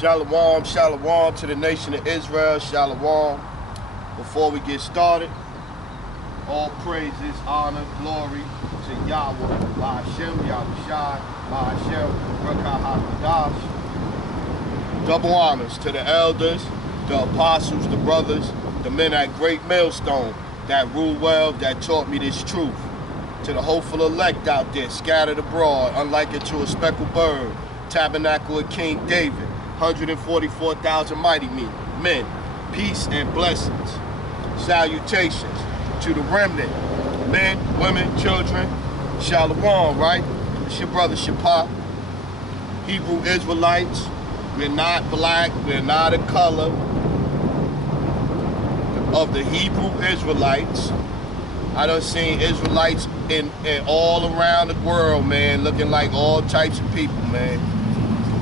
Shalom, shalom to the nation of Israel, shalom. Before we get started, all praises, honor, glory to Yahweh, Ba'ashem, Yahushai, Ba'ashem, Rakah HaKadosh. Double honors to the elders, the apostles, the brothers, the men at Great Millstone that rule well, that taught me this truth. To the hopeful elect out there, scattered abroad, unlike it to a speckled bird, tabernacle of King David, 144,000 mighty men, peace and blessings. Salutations to the remnant, men, women, children, shalom, right? It's your brother Shapah, Hebrew Israelites. We're not black, we're not a color of the Hebrew Israelites. I done seen Israelites in all around the world, man, looking like all types of people, man.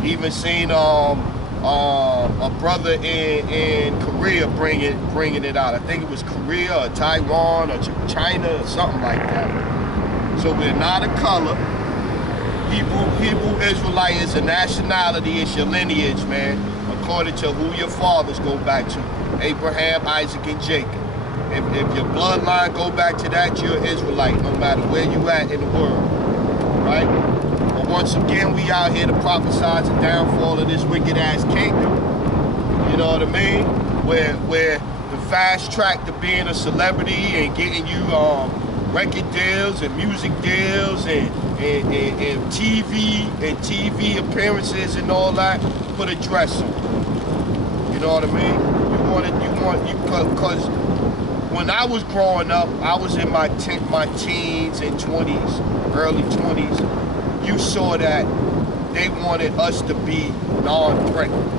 Even seen a brother in Korea bringing it out. I think it was Korea or Taiwan or China or something like that. So we're not a color. Hebrew Israelite is a nationality. It's your lineage, man, according to who your fathers go back to. Abraham, Isaac, and Jacob. If your bloodline go back to that, you're an Israelite, no matter where you at in the world, right? But once again, we out here to prophesy the downfall of this wicked-ass kingdom. You know what I mean? Where the fast track to being a celebrity and getting you record deals and music deals and TV appearances and all that, put a dress on. You know what I mean? Because when I was growing up, I was in my teens and 20s, early 20s. You saw that they wanted us to be non-threatening.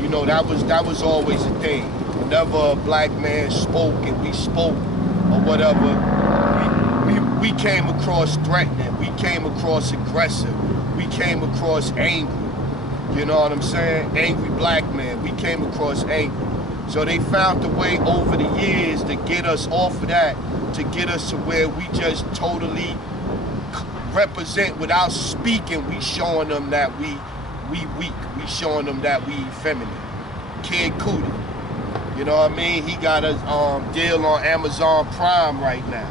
You know, that was always a thing. Whenever a black man spoke and we spoke or whatever, we came across threatening. We came across aggressive. We came across angry. You know what I'm saying? Angry black man. We came across angry. So they found a way over the years to get us off of that, to get us to where we just totally represent without speaking. We showing them that we weak. We showing them that we feminine. Kid Cudi, you know what I mean? He got a deal on Amazon Prime right now.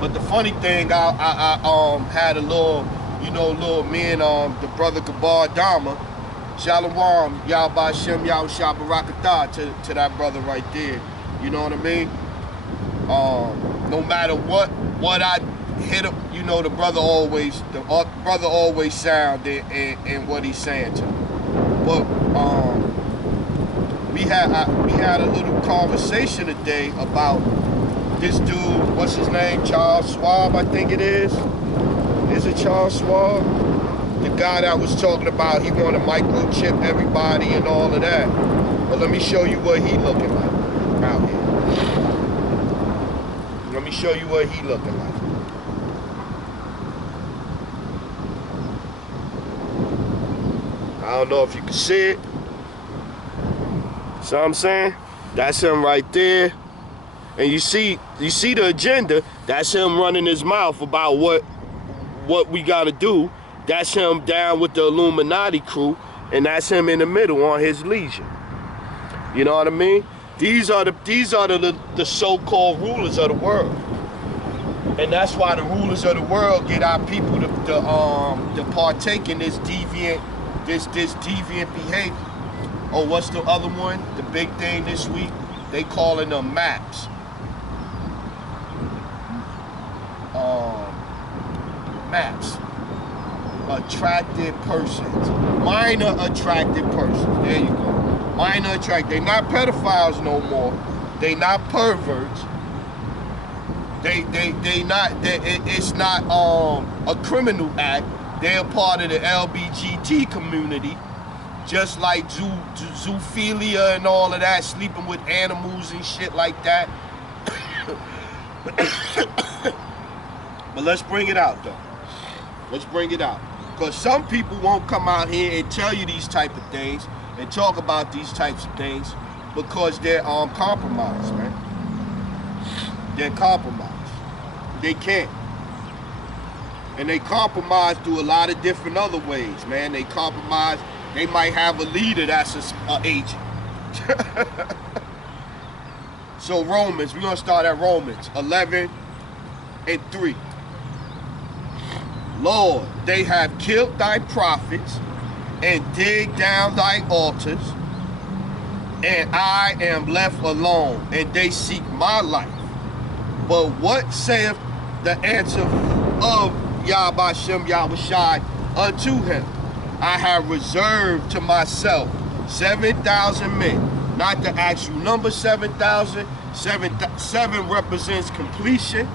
But the funny thing, I had a little me and the brother Kabar Dama. Shalom, Yahweh Shem, Yahushua Barakatah to that brother right there. You know what I mean? No matter what I hit him, you know, the brother always sound in what he's saying to me. But we had a little conversation today about this dude. What's his name? Charles Schwab, I think it is. Is it Charles Schwab? The guy that was talking about he wanted to microchip everybody and all of that. But let me show you what he looking like out here. Let me show you what he looking like. I don't know if you can see it. See what I'm saying? That's him right there. And you see the agenda. That's him running his mouth about what we gotta do. That's him down with the Illuminati crew, and that's him in the middle on his leisure. You know what I mean? These are the so-called rulers of the world, and that's why the rulers of the world get our people to partake in this deviant behavior. Oh, what's the other one? The big thing this week? They calling them MAPS. MAPS. Attracted persons. Minor attracted persons. There you go. Minor attracted. They not pedophiles no more. They not perverts. It's not a criminal act. They're part of the LBGT community. Just like zoophilia and all of that, sleeping with animals and shit like that. But let's bring it out though. Let's bring it out. Because some people won't come out here and tell you these type of things and talk about these types of things because they're compromised, man. They're compromised. They can't. And they compromise through a lot of different other ways, man. They compromise They might have a leader that's an agent. So Romans, we're going to start at Romans 11:3. Lord, they have killed thy prophets and digged down thy altars, and I am left alone, and they seek my life. But what saith the answer of Yahweh Shem Yahushai unto him? I have reserved to myself 7,000 men. Not the actual number 7,000. Seven represents completion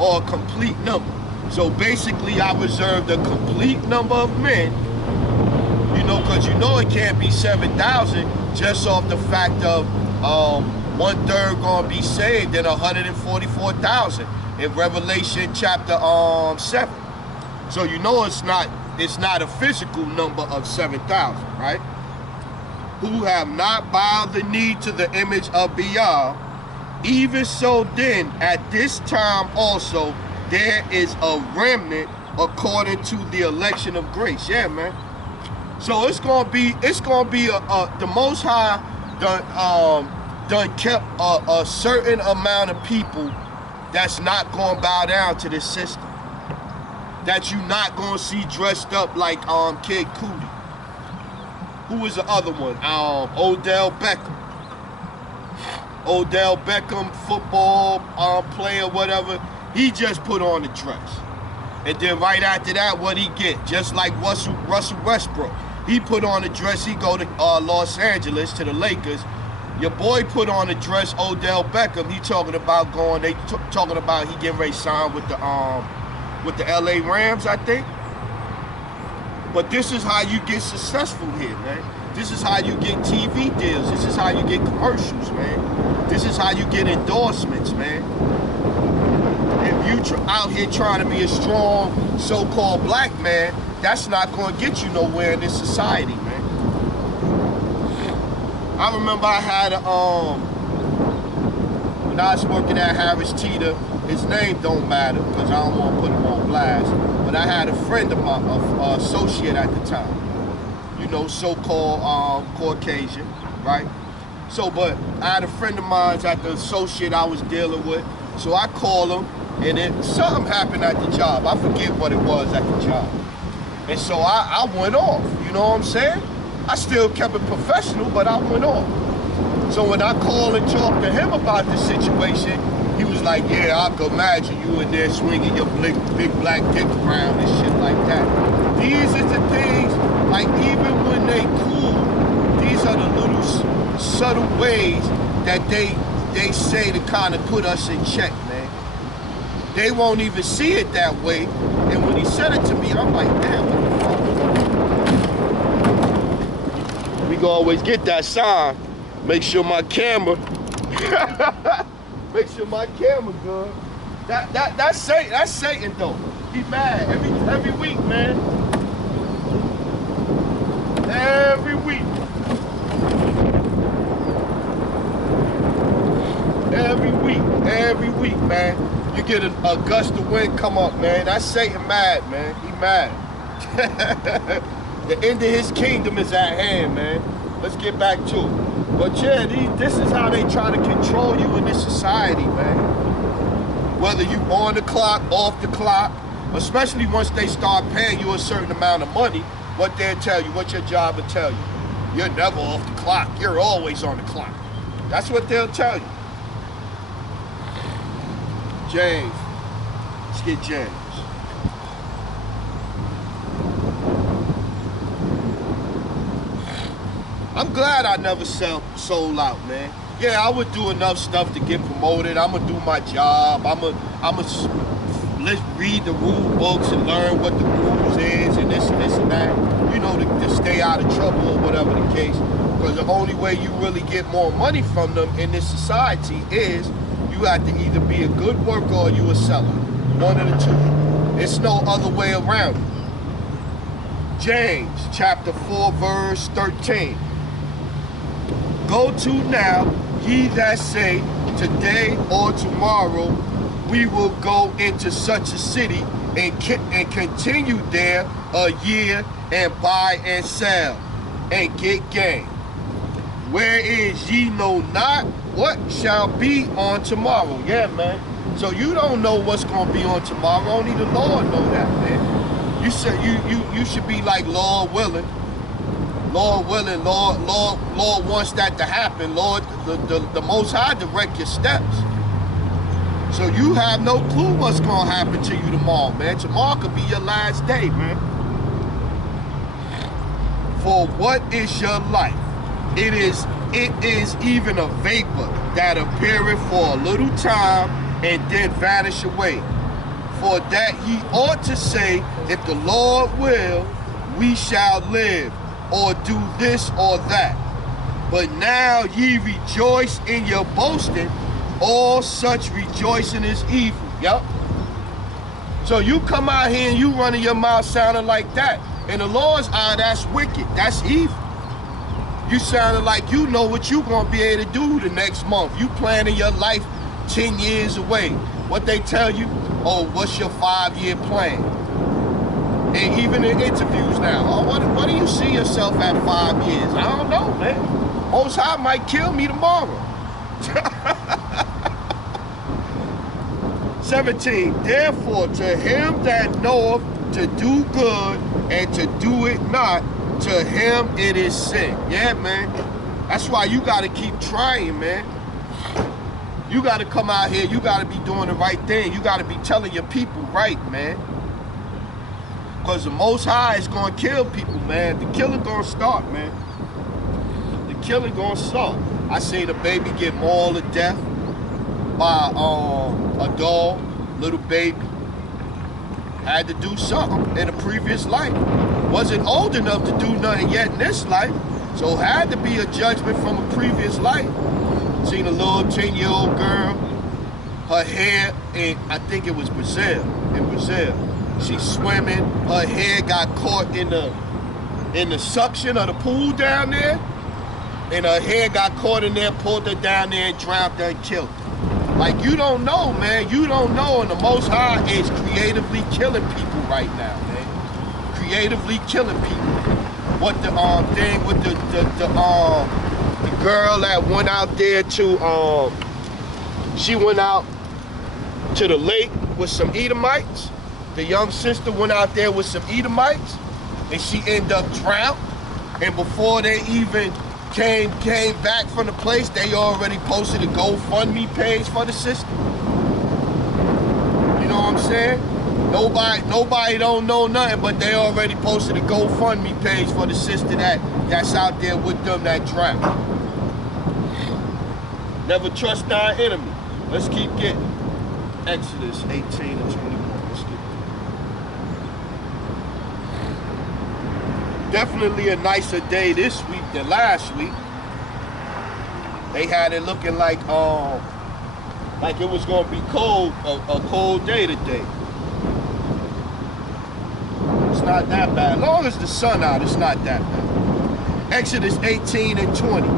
or a complete number. So basically, I reserved a complete number of men, you know, because you know it can't be 7,000 just off the fact of 1/3 gonna be saved and 144,000 in Revelation chapter 7. So you know it's not a physical number of 7,000, right? Who have not bowed the knee to the image of Baal, even so then at this time also there is a remnant according to the election of grace. Yeah, man. So it's gonna be the Most High done kept a certain amount of people that's not gonna bow down to this system. That you not gonna see dressed up like Kid Cudi. Who was the other one? Odell Beckham. Odell Beckham, football player, whatever. He just put on the dress. And then right after that, what he get? Just like Russell Westbrook. He put on a dress, he go to Los Angeles, to the Lakers. Your boy put on a dress, Odell Beckham. He talking about going, talking about he getting ready to sign with the LA Rams, I think. But this is how you get successful here, man. This is how you get TV deals. This is how you get commercials, man. This is how you get endorsements, man. If you out here trying to be a strong so-called black man, that's not going to get you nowhere in this society, man. I remember I had when I was working at Harris Teeter, his name don't matter because I don't want to put him on blast, but I had a friend of mine, an associate at the time, you know, so-called Caucasian, right? So, but I had a friend of mine at the associate I was dealing with, so I called him, and then something happened at the job. I forget what it was at the job. And so I went off, you know what I'm saying? I still kept it professional, but I went off. So when I called and talked to him about this situation, he was like, yeah, I can imagine you in there swinging your big black dick around and shit like that. These are the things, like even when they cool, these are the little subtle ways that they say to kind of put us in check, man. They won't even see it that way. And when he said it to me, I'm like, damn, what the fuck? We can always get that sign. Make sure my camera, make sure my camera good. That's Satan though. He mad every week, man. Every week. Every week, man. You get a gust of wind come up, man. That's Satan mad, man. He mad. The end of his kingdom is at hand, man. Let's get back to it. But yeah, this is how they try to control you in this society, man. Whether you on the clock, off the clock, especially once they start paying you a certain amount of money, what they'll tell you, what your job will tell you. You're never off the clock. You're always on the clock. That's what they'll tell you. James. Let's get James. I'm glad I never sold out, man. Yeah, I would do enough stuff to get promoted. I'm gonna do my job. I'm let's read the rule books and learn what the rules is and this and that. You know, to stay out of trouble or whatever the case. Because the only way you really get more money from them in this society is you have to either be a good worker or you a seller. One of the two. It's no other way around it. James chapter 4 verse 13. Go to now, ye that say, today or tomorrow, we will go into such a city and continue there a year and buy and sell and get gain. Whereas ye know not what shall be on tomorrow. Yeah, man. So you don't know what's gonna be on tomorrow. Only the Lord know that, man. You should be like, Lord willing. Lord willing, Lord wants that to happen. Lord, the Most High direct your steps. So you have no clue what's gonna happen to you tomorrow, man. Tomorrow could be your last day, man. For what is your life? It is even a vapor that appeareth for a little time and then vanish away. For that ye ought to say, if the Lord will, we shall live, or do this or that. But now ye rejoice in your boasting. All such rejoicing is evil. Yep. So you come out here and you running your mouth sounding like that. In the Lord's eye, that's wicked. That's evil. You sounding like you know what you gonna be able to do the next month. You planning your life 10 years away. What they tell you, oh, what's your 5-year plan? And even in interviews now, oh, what do you see yourself at 5 years? I don't know, man. Most High might kill me tomorrow. 17, therefore to him that knoweth to do good and to do it not, to him it is sin. Yeah, man. That's why you got to keep trying, man. You got to come out here. You got to be doing the right thing. You got to be telling your people right, man. Because the Most High is going to kill people, man. The killing going to start, man. The killing going to start. I say the baby get mauled to death by a dog, little baby. Had to do something in a previous life. Wasn't old enough to do nothing yet in this life, so had to be a judgment from a previous life. Seen a little 10-year-old girl, her hair, and I think it was Brazil, in Brazil. She's swimming, her hair got caught in the suction of the pool down there, and her hair got caught in there, pulled her down there and drowned her and killed her. Like, you don't know, man. You don't know, and the Most High is creatively killing people right now, man. Creatively killing people. What the thing with the girl that went out there to she went out to the lake with some Edomites. The young sister went out there with some Edomites, and she ended up drowned. And before they even came back from the place, they already posted a GoFundMe page for the sister. You know what I'm saying? Nobody don't know nothing, but they already posted a GoFundMe page for the sister that's out there with them that drowned. Never trust thy enemy. Let's keep getting. Exodus 18 and 21. Let's get. Definitely a nicer day this week than last week. They had it looking like it was gonna be cold, a cold day today. It's not that bad. As long as the sun out, it's not that bad. Exodus 18 and 20.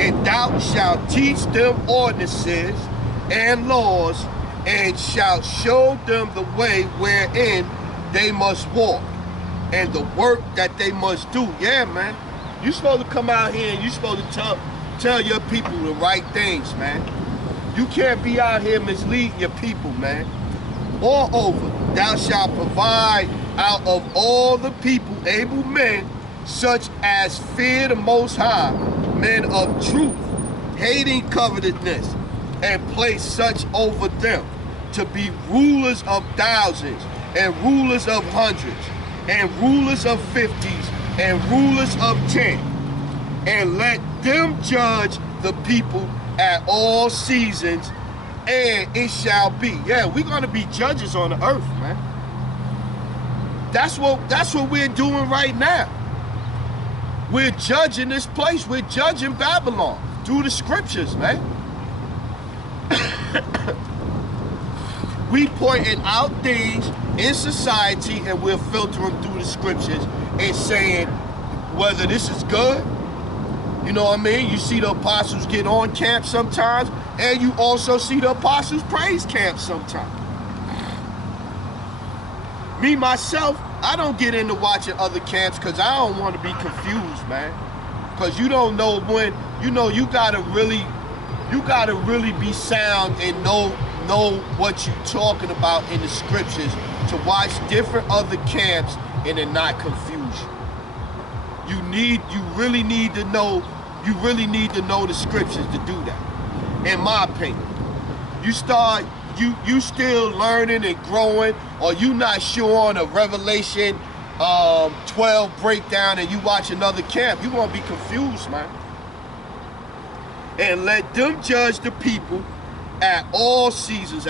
And thou shalt teach them ordinances and laws, and shalt show them the way wherein they must walk, and the work that they must do. Yeah, man. You're supposed to come out here and you're supposed to tell your people the right things, man. You can't be out here misleading your people, man. Moreover, thou shalt provide out of all the people able men, such as fear the Most High, men of truth, hating covetousness, and place such over them to be rulers of thousands, and rulers of hundreds, and rulers of 50s, and rulers of 10, and let them judge the people at all seasons, and it shall be. Yeah, we're gonna be judges on the earth, man. That's what we're doing right now. We're judging this place. We're judging Babylon through the scriptures, man. We pointing out things in society and we're filtering through the scriptures and saying whether this is good. You know what I mean? You see the apostles get on camp sometimes, and you also see the apostles praise camp sometimes. Me, myself, I don't get into watching other camps because I don't want to be confused, man. Because you don't know when, you gotta really be sound and know what you're talking about in the scriptures to watch different other camps and it not confuse you. You really need to know the scriptures to do that, in my opinion. You still learning and growing, or you not sure on a Revelation 12 breakdown and you watch another camp, you gonna be confused, man. And let them judge the people at all seasons,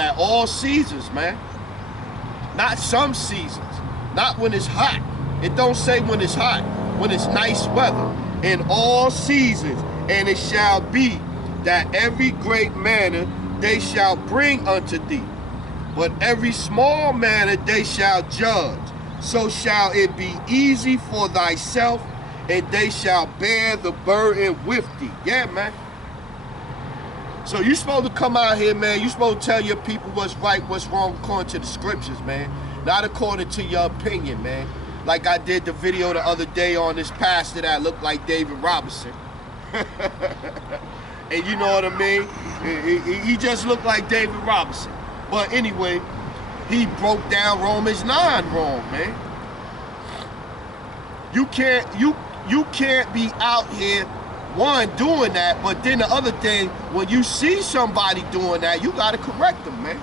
man. Not some seasons, not when it's hot. It don't say when it's hot, when it's nice weather. In all seasons, and it shall be that every great matter they shall bring unto thee, but every small matter they shall judge. So shall it be easy for thyself, and they shall bear the burden with thee. Yeah, man. So you supposed to come out here, man. You supposed to tell your people what's right, what's wrong according to the scriptures, man. Not according to your opinion, man. Like I did the video the other day on this pastor that looked like David Robinson. And you know what I mean? He just looked like David Robinson. But anyway, he broke down Romans 9 wrong, man. You can't be out here, one, doing that, but then the other thing, when you see somebody doing that, you gotta correct them, man.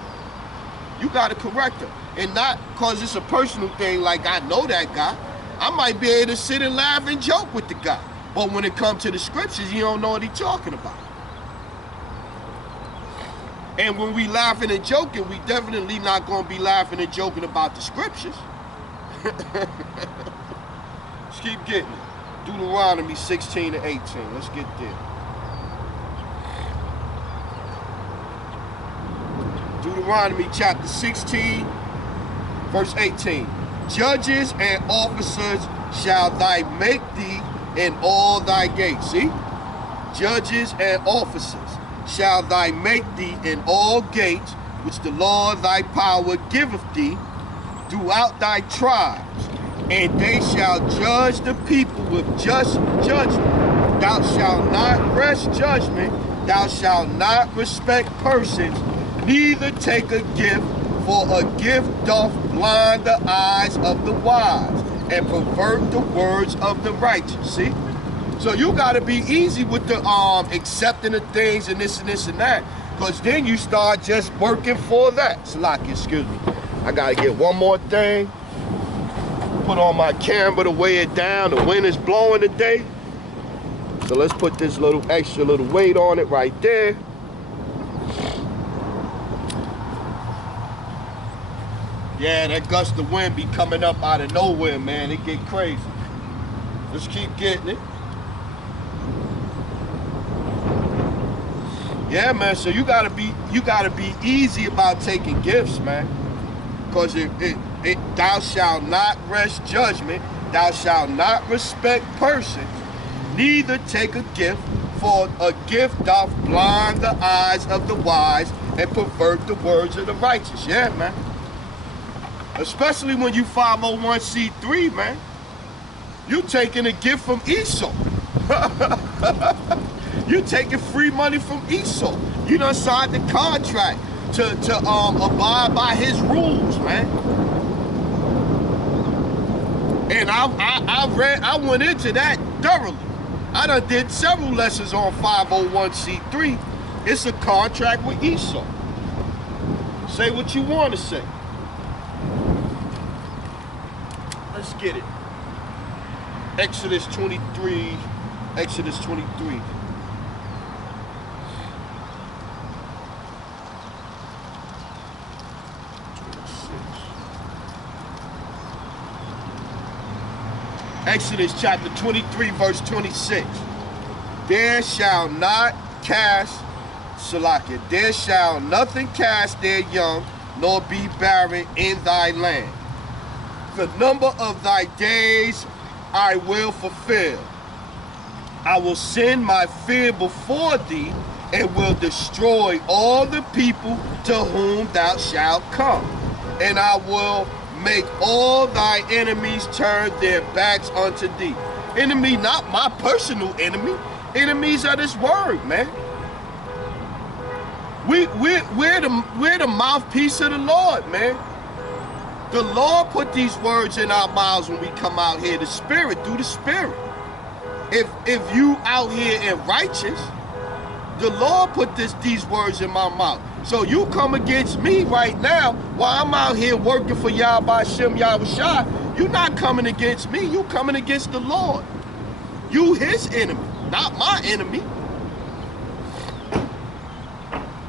You gotta correct them. And not because it's a personal thing like I know that guy. I might be able to sit and laugh and joke with the guy. But when it comes to the scriptures, you don't know what he's talking about. And when we laughing and joking, we definitely not going to be laughing and joking about the scriptures. Let's keep getting it. Deuteronomy 16 to 18. Let's get there. Deuteronomy chapter 16, verse 18. Judges and officers shall thy make thee in all thy gates. See? Judges and officers shall thy make thee in all gates, which the Lord thy power giveth thee throughout thy tribes, and they shall judge the people with just judgment. Thou shalt not wrest judgment, thou shalt not respect persons, neither take a gift, for a gift doth blind the eyes of the wise, and pervert the words of the righteous. See? So you gotta be easy with the accepting the things and this and this and that, because then you start just working for that. Salaki, excuse me. I gotta get one more thing. Put on my camera to weigh it down. The wind is blowing today. So let's put this little extra little weight on it right there. Yeah, that gust of wind be coming up out of nowhere, man. It get crazy. Let's keep getting it. Yeah, man, so you gotta be easy about taking gifts, man. Because thou shalt not wrest judgment, thou shalt not respect persons, neither take a gift, for a gift doth blind the eyes of the wise and pervert the words of the righteous. Yeah, man. Especially when you 501c3, man. You taking a gift from Esau. You taking free money from Esau. You done signed the contract to abide by his rules, man. And I went into that thoroughly. I done did several lessons on 501c3. It's a contract with Esau. Say what you want to say. Let's get it. Exodus 23. Exodus 23. Exodus chapter 23, verse 26. There shall not cast, Salakia, there shall nothing cast their young, nor be barren in thy land. The number of thy days I will fulfill. I will send my fear before thee, and will destroy all the people to whom thou shalt come. And I will make all thy enemies turn their backs unto thee. Enemy, not my personal enemy. Enemies of this word, man. We're the mouthpiece of the Lord, man. The Lord put these words in our mouths when we come out here. The Spirit, through the Spirit. If you out here in righteous, the Lord put these words in my mouth. So you come against me right now while I'm out here working for Yahweh Shem Yahushua. You're not coming against me. You coming against the Lord. You his enemy, not my enemy.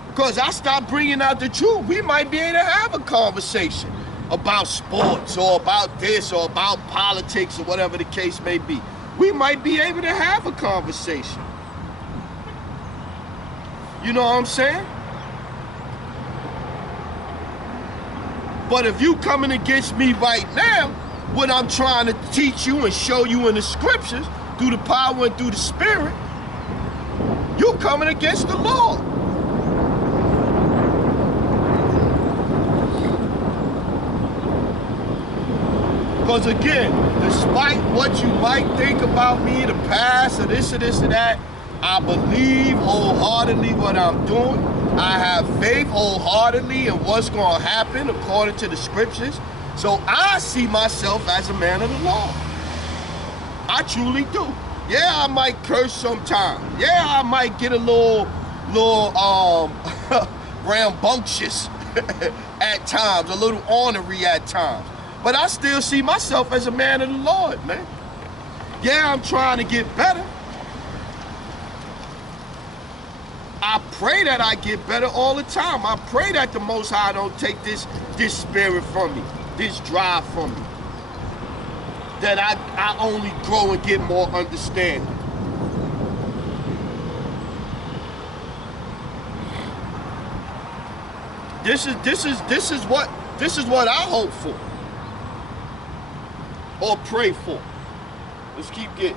Because I stopped bringing out the truth. We might be able to have a conversation about sports or about this or about politics or whatever the case may be. We might be able to have a conversation. You know what I'm saying? But if you coming against me right now, what I'm trying to teach you and show you in the scriptures, through the power and through the Spirit, you coming against the Lord. Because again, despite what you might think about me in the past or this or that, I believe wholeheartedly what I'm doing. I have faith wholeheartedly in what's going to happen according to the scriptures. So I see myself as a man of the law. I truly do. Yeah, I might curse sometimes. Yeah, I might get a little rambunctious at times, a little ornery at times. But I still see myself as a man of the Lord, man. Yeah, I'm trying to get better. I pray that I get better all the time. I pray that the Most High don't take this spirit from me, this drive from me. That I only grow and get more understanding. This is what I hope for. Or pray for. Let's keep getting.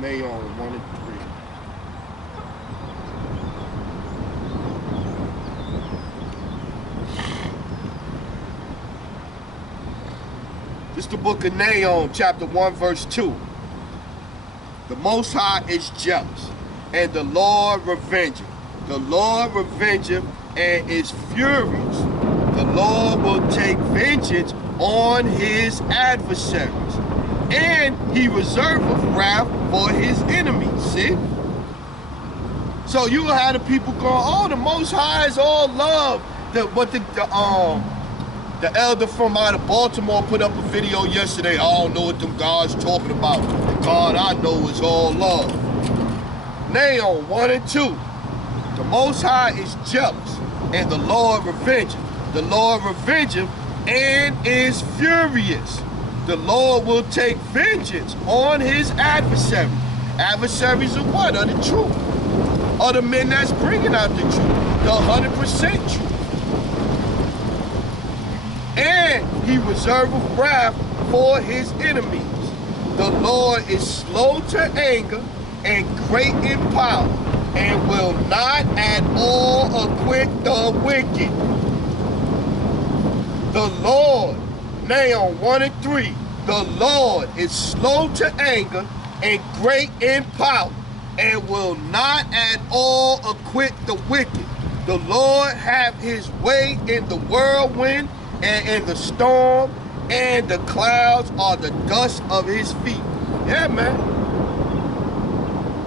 Nahum 1 and 3. This is the book of Nahum, chapter 1, verse 2. The Most High is jealous, and the Lord revengeth. The Lord revengeth and is furious. The Lord will take vengeance on his adversaries, and he reserveth wrath for his enemies. See? So you will have the people going, oh, the Most High is all love. The elder from out of Baltimore put up a video yesterday. I don't know what them guys talking about. The God I know is all love. Nahum 1 and 2. The Most High is jealous, and the Lord revengeth. The Lord revengeth and is furious. The Lord will take vengeance on his adversaries. Adversaries of what? Of the truth. Of the men that's bringing out the truth. The 100% truth. And he reserveth wrath for his enemies. The Lord is slow to anger and great in power, and will not at all acquit the wicked. The Lord, Nahum 1 and 3, the Lord is slow to anger and great in power, and will not at all acquit the wicked. The Lord hath his way in the whirlwind and in the storm, and the clouds are the dust of his feet. Yeah, man.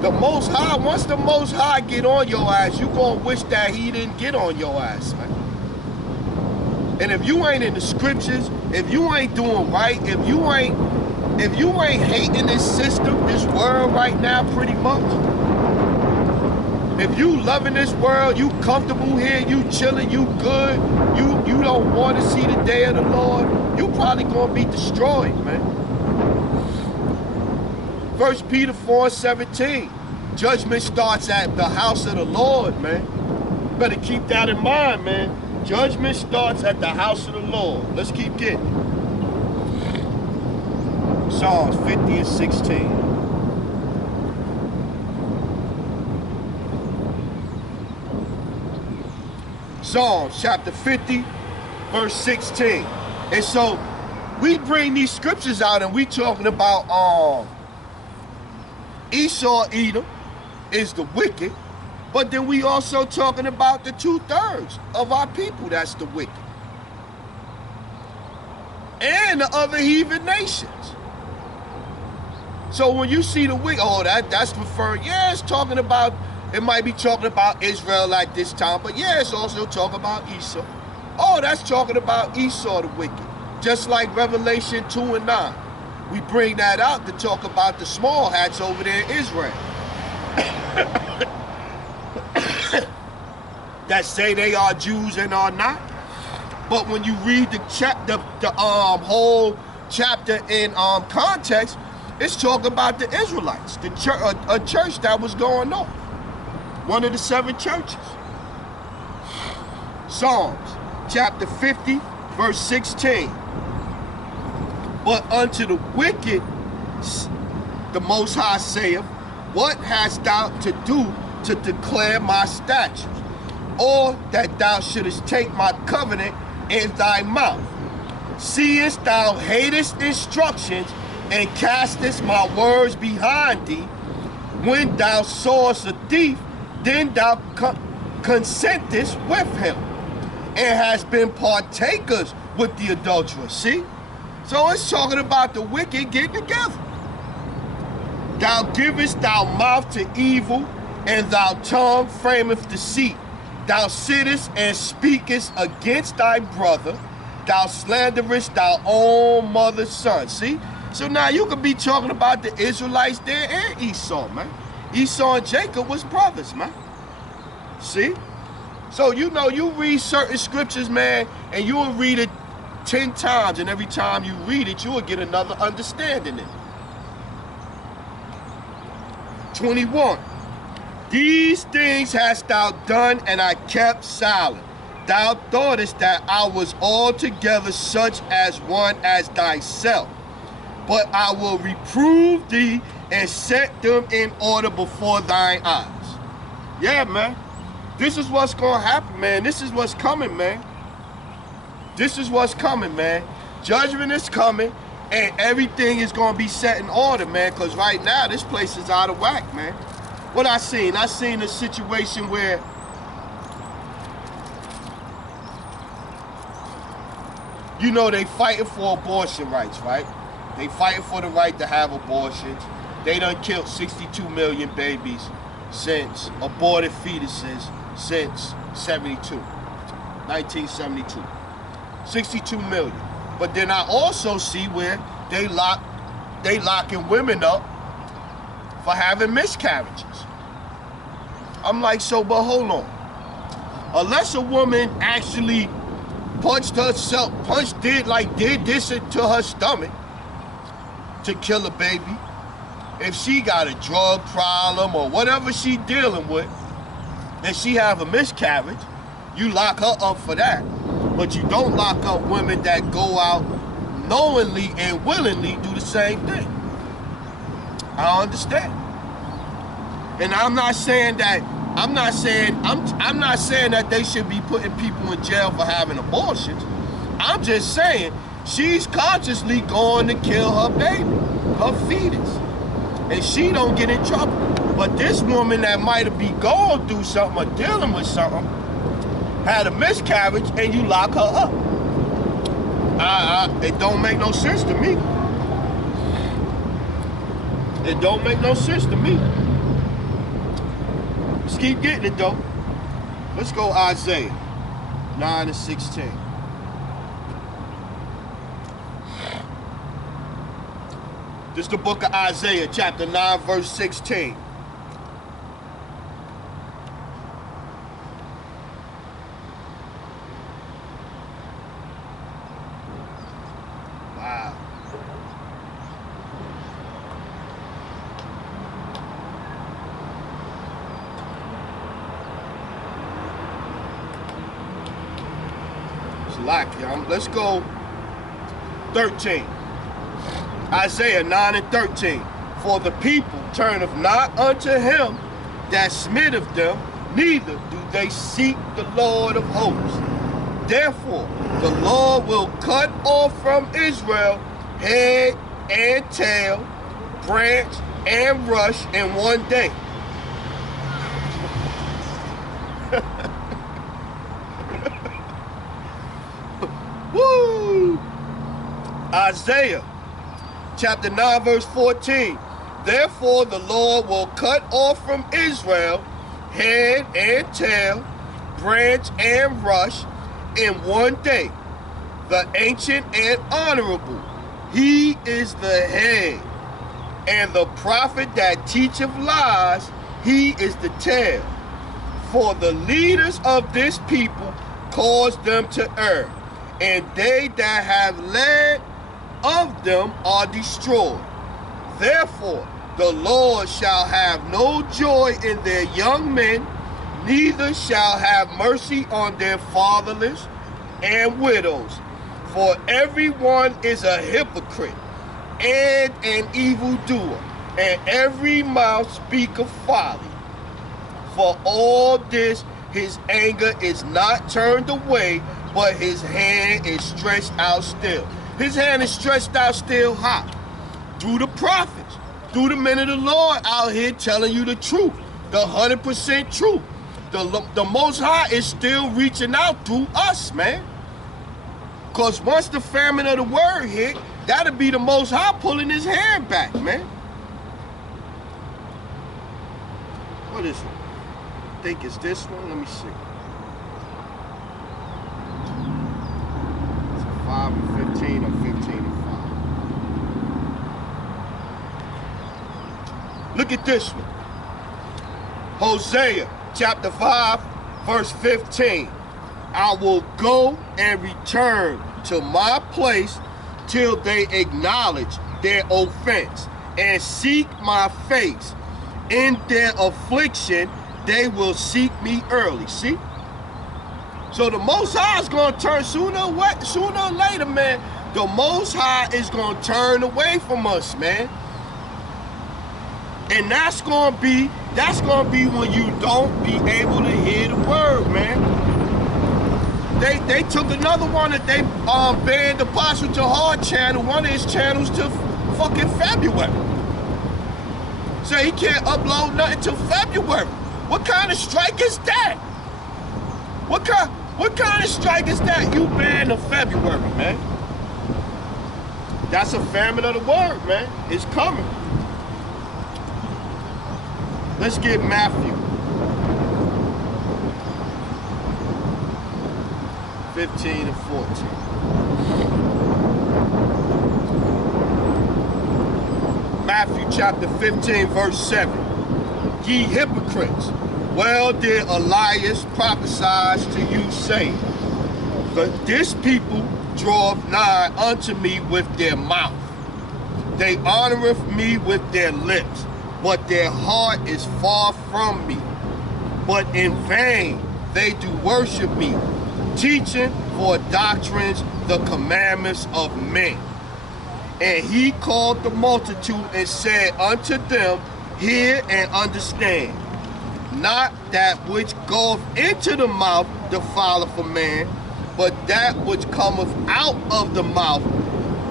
The Most High, once the Most High get on your ass, you gonna wish that he didn't get on your ass, man. And if you ain't in the scriptures, if you ain't doing right, if you ain't hating this system, this world right now, pretty much. If you loving this world, you comfortable here, you chilling, you good, you don't want to see the day of the Lord, you probably gonna be destroyed, man. 1 Peter 4:17. Judgment starts at the house of the Lord, man. Better keep that in mind, man. Judgment starts at the house of the Lord. Let's keep getting. Psalms 50 and 16. Psalms chapter 50, verse 16. And so we bring these scriptures out and we talking about Esau, Edom is the wicked, but then we also talking about the 2/3 of our people that's the wicked. And the other heathen nations. So when you see the wicked, oh, that's referring, yeah, it's talking about, it might be talking about Israel at this time, but yeah, it's also talking about Esau. Oh, that's talking about Esau the wicked. Just like Revelation 2 and 9. We bring that out to talk about the small hats over there in Israel. That say they are Jews and are not. But when you read the whole chapter in context, it's talking about the Israelites, the church, a church that was going on. One of the 7 churches. Psalms chapter 50, verse 16. But unto the wicked, the Most High saith, what hast thou to do to declare my statutes? Or that thou shouldest take my covenant in thy mouth? Seest thou hatest instructions, and castest my words behind thee? When thou sawest a thief, then thou consentest with him, and hast been partakers with the adulterer. See? So it's talking about the wicked getting together. Thou givest thy mouth to evil, and thy tongue frameth deceit. Thou sittest and speakest against thy brother. Thou slanderest thy own mother's son. See? So now you could be talking about the Israelites there and Esau, man. Esau and Jacob was brothers, man. See? So you know, you read certain scriptures, man, and you will read it 10 times, and every time you read it, you will get another understanding in it. 21. These things hast thou done, and I kept silent. Thou thoughtest that I was altogether such as one as thyself. But I will reprove thee and set them in order before thine eyes. Yeah, man. This is what's going to happen, man. This is what's coming, man. This is what's coming, man. Judgment is coming, and everything is going to be set in order, man, because right now, this place is out of whack, man. What I seen a situation where you know they fighting for abortion rights, right? They fighting for the right to have abortions. They done killed 62 million babies since aborted fetuses since 1972. 62 million. But then I also see where they locking women up for having miscarriages. I'm like, so, but hold on. Unless a woman actually did this into her stomach to kill a baby, if she got a drug problem or whatever she dealing with, and she have a miscarriage, you lock her up for that. But you don't lock up women that go out knowingly and willingly do the same thing. I understand. And I'm not saying that they should be putting people in jail for having abortions. I'm just saying she's consciously going to kill her baby, her fetus. And she don't get in trouble. But this woman that might have been going through something or dealing with something had a miscarriage and you lock her up. It don't make no sense to me. It don't make no sense to me. Let's keep getting it though. Let's go Isaiah 9 and 16. This is the book of Isaiah, chapter 9, verse 16. Wow. It's a lot, y'all. Let's go 13. Isaiah 9 and 13. For the people turneth not unto him that smitteth them, neither do they seek the Lord of hosts. Therefore, the Lord will cut off from Israel head and tail, branch and rush in one day. Woo! Isaiah chapter 9 verse 14. Therefore the Lord will cut off from Israel head and tail, branch and rush in one day. The ancient and honorable, he is the head, and the prophet that teacheth lies, he is the tail. For the leaders of this people cause them to err, and they that have led of them are destroyed. Therefore the Lord shall have no joy in their young men, neither shall have mercy on their fatherless and widows. For everyone is a hypocrite and an evildoer, and every mouth speaketh folly. For all this his anger is not turned away, but his hand is stretched out still. His hand is stretched out still how? Through the prophets, through the men of the Lord out here telling you the truth, the 100% truth. The Most High is still reaching out through us, man. Because once the famine of the word hit, that'll be the Most High pulling his hand back, man. What is it? I think it's this one. Let me see. It's 5 and 15 or 15 and 5. Look at this one. Hosea chapter 5 verse 15. I will go and return to my place till they acknowledge their offense and seek my face. In their affliction, they will seek me early. See? So the Most High is going to turn sooner or later, man. The Most High is going to turn away from us, man. And that's going to be when you don't be able to hear the word, man. They took another one that they banned Apostle Jahar channel, one of his channels, to fucking February. So he can't upload nothing till February. What kind of strike is that? What kind of strike is that? You banned in February, man. That's a famine of the word, man. It's coming. Let's get Matthew 15 and 14. Matthew chapter 15 verse 7. Ye hypocrites, well did Elias prophesy to you, saying, but this people draweth nigh unto me with their mouth. They honoreth me with their lips, but their heart is far from me. But in vain they do worship me, teaching for doctrines the commandments of men. And he called the multitude and said unto them, hear and understand. Not that which goeth into the mouth defileth a man, but that which cometh out of the mouth,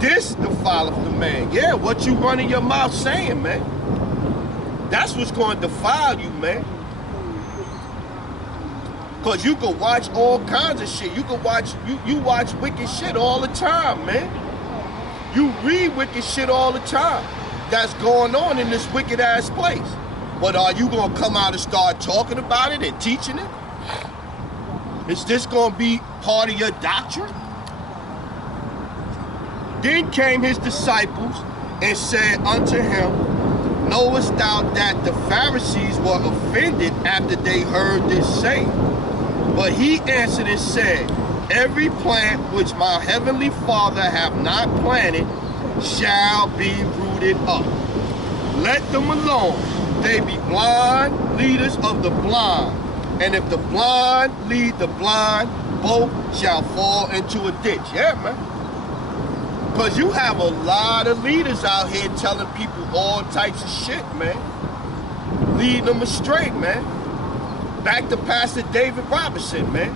this defileth the man. Yeah, what you running your mouth saying, man. That's what's going to defile you, man. Because you can watch all kinds of shit. You can watch, you watch wicked shit all the time, man. You read wicked shit all the time that's going on in this wicked ass place. But are you going to come out and start talking about it and teaching it? Is this going to be part of your doctrine? Then came his disciples and said unto him, knowest thou that the Pharisees were offended after they heard this saying? But he answered and said, every plant which my heavenly Father hath not planted shall be rooted up. Let them alone. They be blind leaders of the blind. And if the blind lead the blind, both shall fall into a ditch. Yeah, man. Because you have a lot of leaders out here telling people all types of shit, man. Leading them astray, man. Back to Pastor David Robinson, man.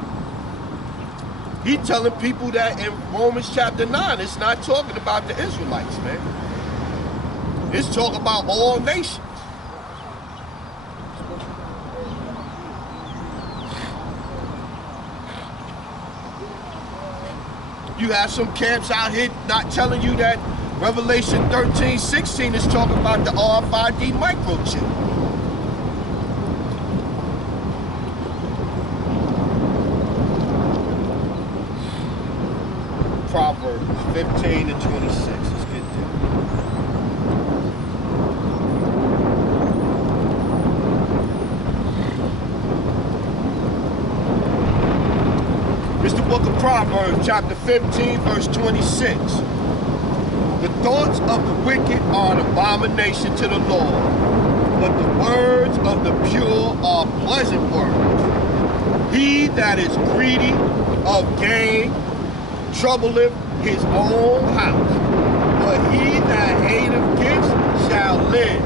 He telling people that in Romans chapter 9, it's not talking about the Israelites, man. It's talking about all nations. You have some camps out here not telling you that Revelation 13:16 is talking about the RFID microchip. Proverbs 15 and 26. Let's get there. It's the book of Proverbs, chapter 15, verse 26. The thoughts of the wicked are an abomination to the Lord, but the words of the pure are pleasant words. He that is greedy of gain troubleth his own house, but he that hateth gifts shall live.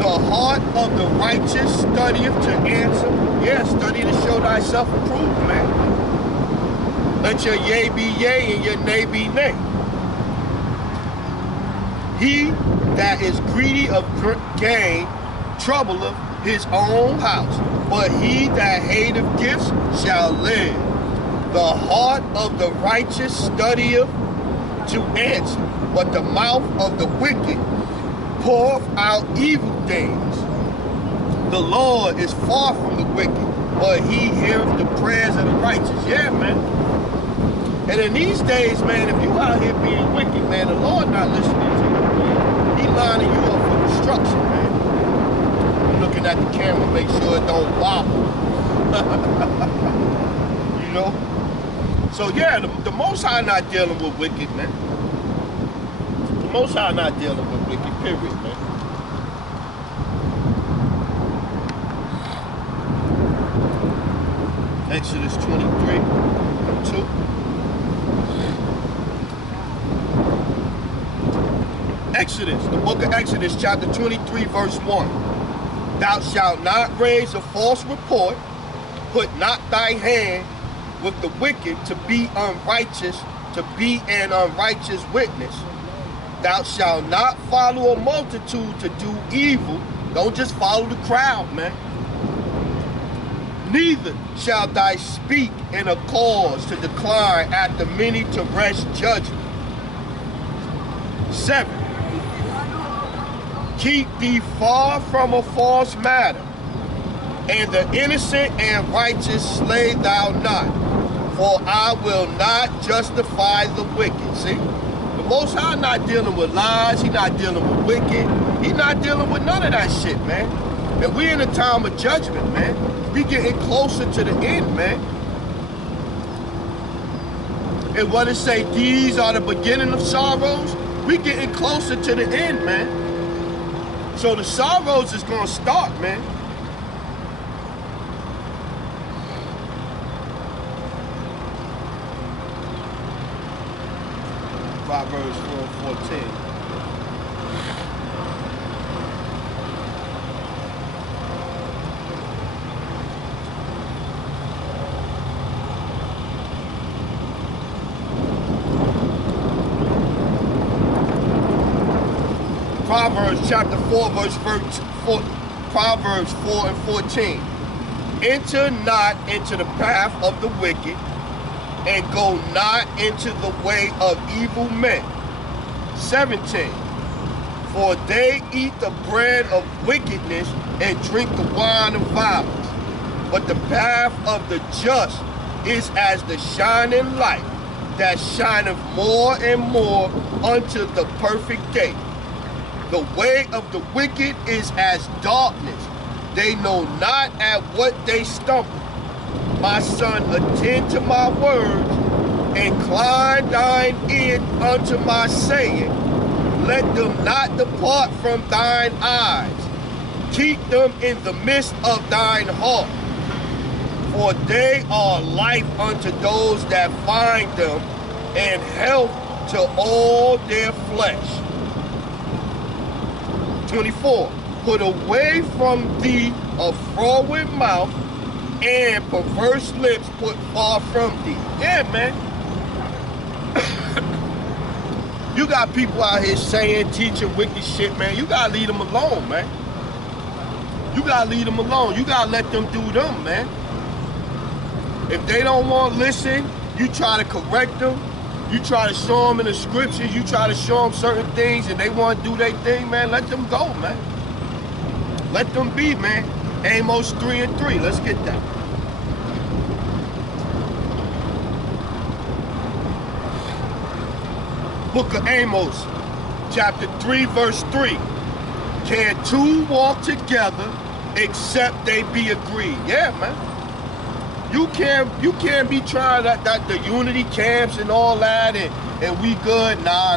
The heart of the righteous studieth to answer. Yeah, study to show thyself approved, man. Let your yea be yea and your nay be nay. He that is greedy of gain troubleth his own house, but he that hateth gifts shall live. The heart of the righteous studieth to answer, but the mouth of the wicked poureth out evil things. The Lord is far from the wicked, but he heareth the prayers of the righteous. Yeah, man. And in these days, man, if you out here being wicked, man, the Lord not listening to you, man. He lining you up for destruction, man. You're looking at the camera, make sure it don't wobble. You know? So yeah, the Most High not dealing with wicked, man. The Most High not dealing with wicked, period, man. Exodus 23, 2. Exodus, the book of Exodus, chapter 23, verse 1. Thou shalt not raise a false report, put not thy hand with the wicked to be unrighteous, to be an unrighteous witness. Thou shalt not follow a multitude to do evil. Don't just follow the crowd, man. Neither shalt thou speak in a cause to decline after many to wrest judgment. 7. Keep thee far from a false matter, and the innocent and righteous slay thou not, for I will not justify the wicked. See, the Most High not dealing with lies. He not dealing with wicked. He not dealing with none of that shit, man. And we in a time of judgment, man. We getting closer to the end, man. And what it say, these are the beginning of sorrows. We getting closer to the end, man. So the sorrows is gonna start, man. Proverbs 4:14. Proverbs chapter 4, verse 4, Proverbs 4 and 14. Enter not into the path of the wicked, and go not into the way of evil men. 17. For they eat the bread of wickedness and drink the wine of violence. But the path of the just is as the shining light that shineth more and more unto the perfect day. The way of the wicked is as darkness. They know not at what they stumble. My son, attend to my words, incline thine ear unto my saying. Let them not depart from thine eyes. Keep them in the midst of thine heart. For they are life unto those that find them, and health to all their flesh. 24. Put away from thee a froward mouth, and perverse lips put far from thee. Yeah, man. You got people out here saying, teaching wicked shit, man. You gotta leave them alone, man. You gotta leave them alone. You gotta let them do them, man. If they don't want to listen, you try to correct them. You try to show them in the scriptures. You try to show them certain things, and they want to do their thing, man. Let them go, man. Let them be, man. Amos 3:3. Let's get that. Book of Amos, chapter 3, verse 3. Can two walk together except they be agreed? Yeah, man. You can't be trying that the unity camps and all that and we good. Nah.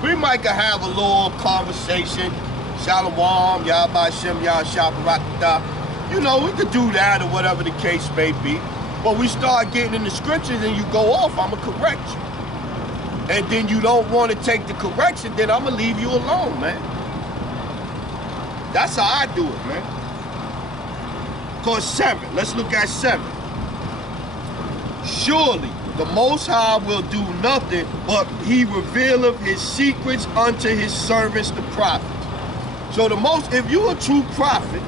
We might could have a little conversation. Shalom, Yahweh Shem, Yahshua. You know, we could do that or whatever the case may be. But we start getting in the scriptures and you go off, I'ma correct you. And then you don't want to take the correction, then I'ma leave you alone, man. That's how I do it, man. Cause 7, let's look at 7. Surely the Most High will do nothing, but he revealeth his secrets unto his servants, the prophets. So if you a true prophet,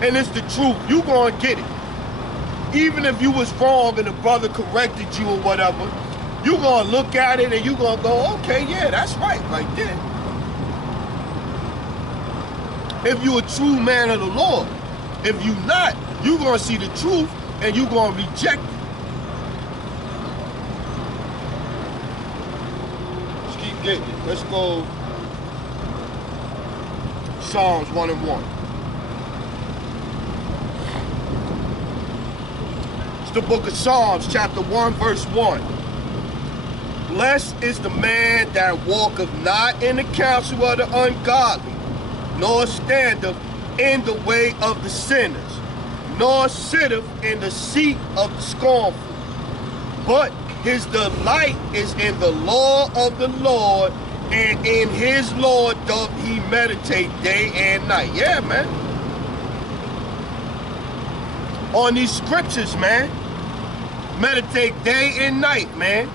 and it's the truth, you gonna get it. Even if you was wrong and the brother corrected you or whatever, you gonna look at it and you gonna go, okay, yeah, that's right there. If you a true man of the Lord. If you not, you gonna see the truth and you gonna reject it. Let's keep getting it. Let's go Psalms 1 and 1. It's the book of Psalms, chapter 1, verse 1. Blessed is the man that walketh not in the counsel of the ungodly, nor standeth in the way of the sinners, nor sitteth in the seat of the scornful. But his delight is in the law of the Lord, and in his law doth he meditate day and night. Yeah, man. On these scriptures, man. Meditate day and night, man.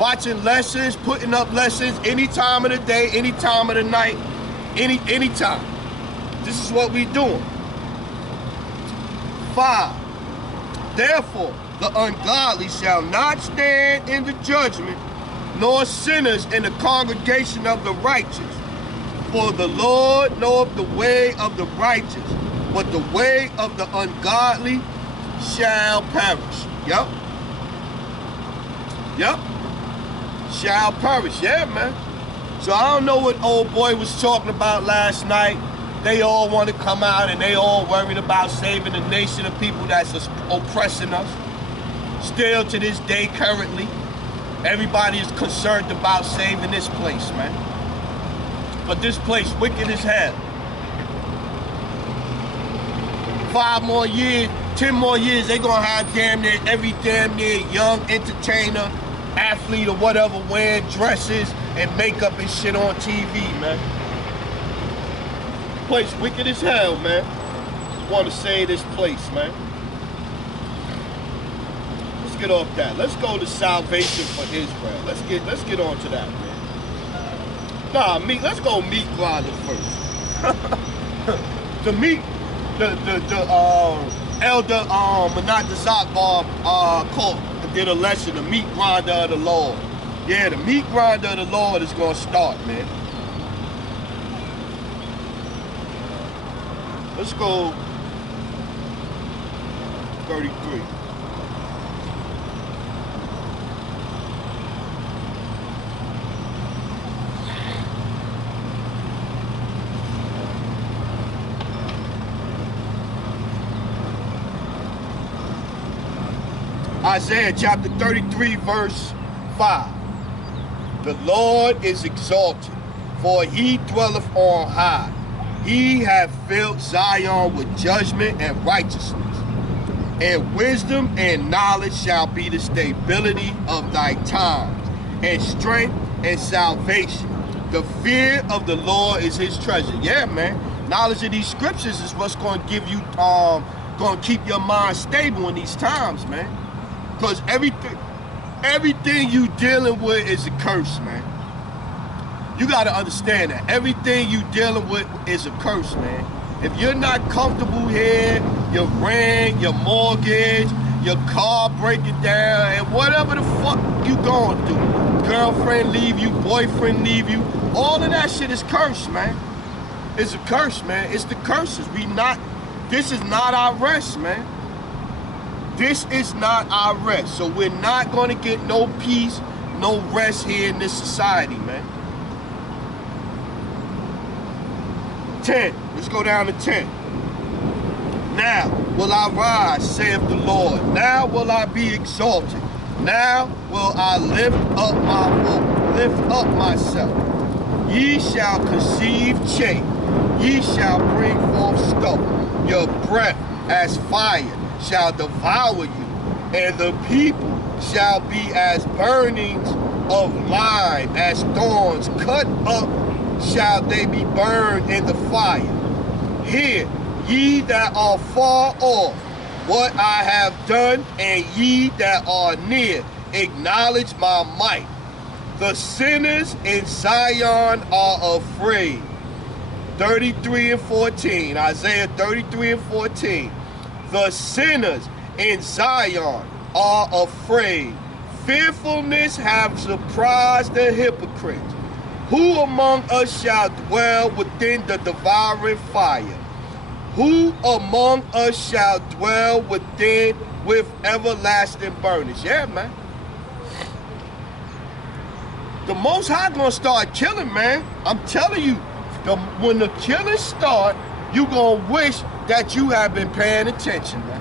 Watching lessons, putting up lessons any time of the day, any time of the night, any time. This is what we doing. 5. Therefore, the ungodly shall not stand in the judgment, nor sinners in the congregation of the righteous. For the Lord knoweth the way of the righteous, but the way of the ungodly shall perish. Yep. Shall perish. Yeah, man. So I don't know what old boy was talking about last night. They all want to come out and they all worried about saving the nation of people that's oppressing us. Still to this day, currently, everybody is concerned about saving this place, man. But this place wicked as hell. 5 more years, 10 more years, they gonna have every damn near young entertainer, athlete or whatever wearing dresses and makeup and shit on TV, man. Place wicked as hell, man. Want to save this place, man. Let's get off that. Let's go to salvation for Israel. Let's get on to that, man. Nah, let's go meet Grinder first. The elder Menat Zakbar did a lesson, the meat grinder of the Lord. Yeah, the meat grinder of the Lord is gonna start, man. Let's go 33. Isaiah chapter 33, verse 5. The Lord is exalted, for he dwelleth on high. He hath filled Zion with judgment and righteousness, and wisdom and knowledge shall be the stability of thy times, and strength and salvation. The fear of the Lord is his treasure. Yeah, man. Knowledge of these scriptures is what's going to give you, going to keep your mind stable in these times, man. Because everything you dealing with is a curse, man. You got to understand that. Everything you dealing with is a curse, man. If you're not comfortable here, your rent, your mortgage, your car breaking down, and whatever the fuck you going through, girlfriend leave you, boyfriend leave you, all of that shit is cursed, man. It's a curse, man. It's the curses. This is not our rest, man. This is not our rest. So we're not going to get no peace, no rest here in this society, man. 10. Let's go down to 10. Now will I rise, saith the Lord. Now will I be exalted. Now will I lift up myself. Ye shall conceive change. Ye shall bring forth stubble. Your breath as fire shall devour you, and the people shall be as burnings of lime, as thorns cut up shall they be burned in the fire. Hear, ye that are far off, what I have done, and ye that are near, acknowledge my might. The sinners in Zion are afraid. 33 and 14, Isaiah 33 and 14. The sinners in Zion are afraid. Fearfulness have surprised the hypocrites. Who among us shall dwell within the devouring fire? Who among us shall dwell within with everlasting burnings? Yeah, man. The Most High gonna start killing, man. I'm telling you, when the killing start, you gonna wish that you have been paying attention, man.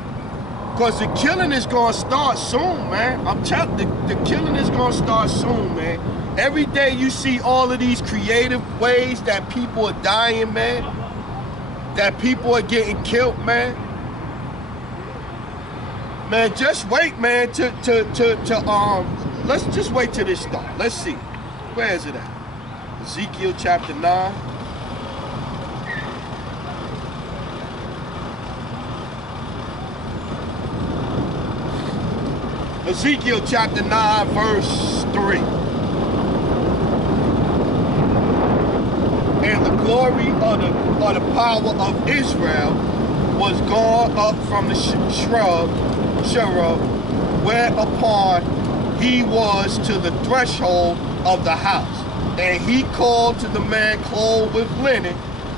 Because the killing is gonna start soon, man. I'm telling you, the killing is gonna start soon, man. Every day you see all of these creative ways that people are dying, man. That people are getting killed, man. Man, just wait, man, let's just wait till this start. Let's see. Where is it at? Ezekiel chapter 9. Ezekiel chapter 9, verse 3. And the glory of the power of Israel was gone up from the cherub, whereupon he was to the threshold of the house. And he called to the man clothed with linen,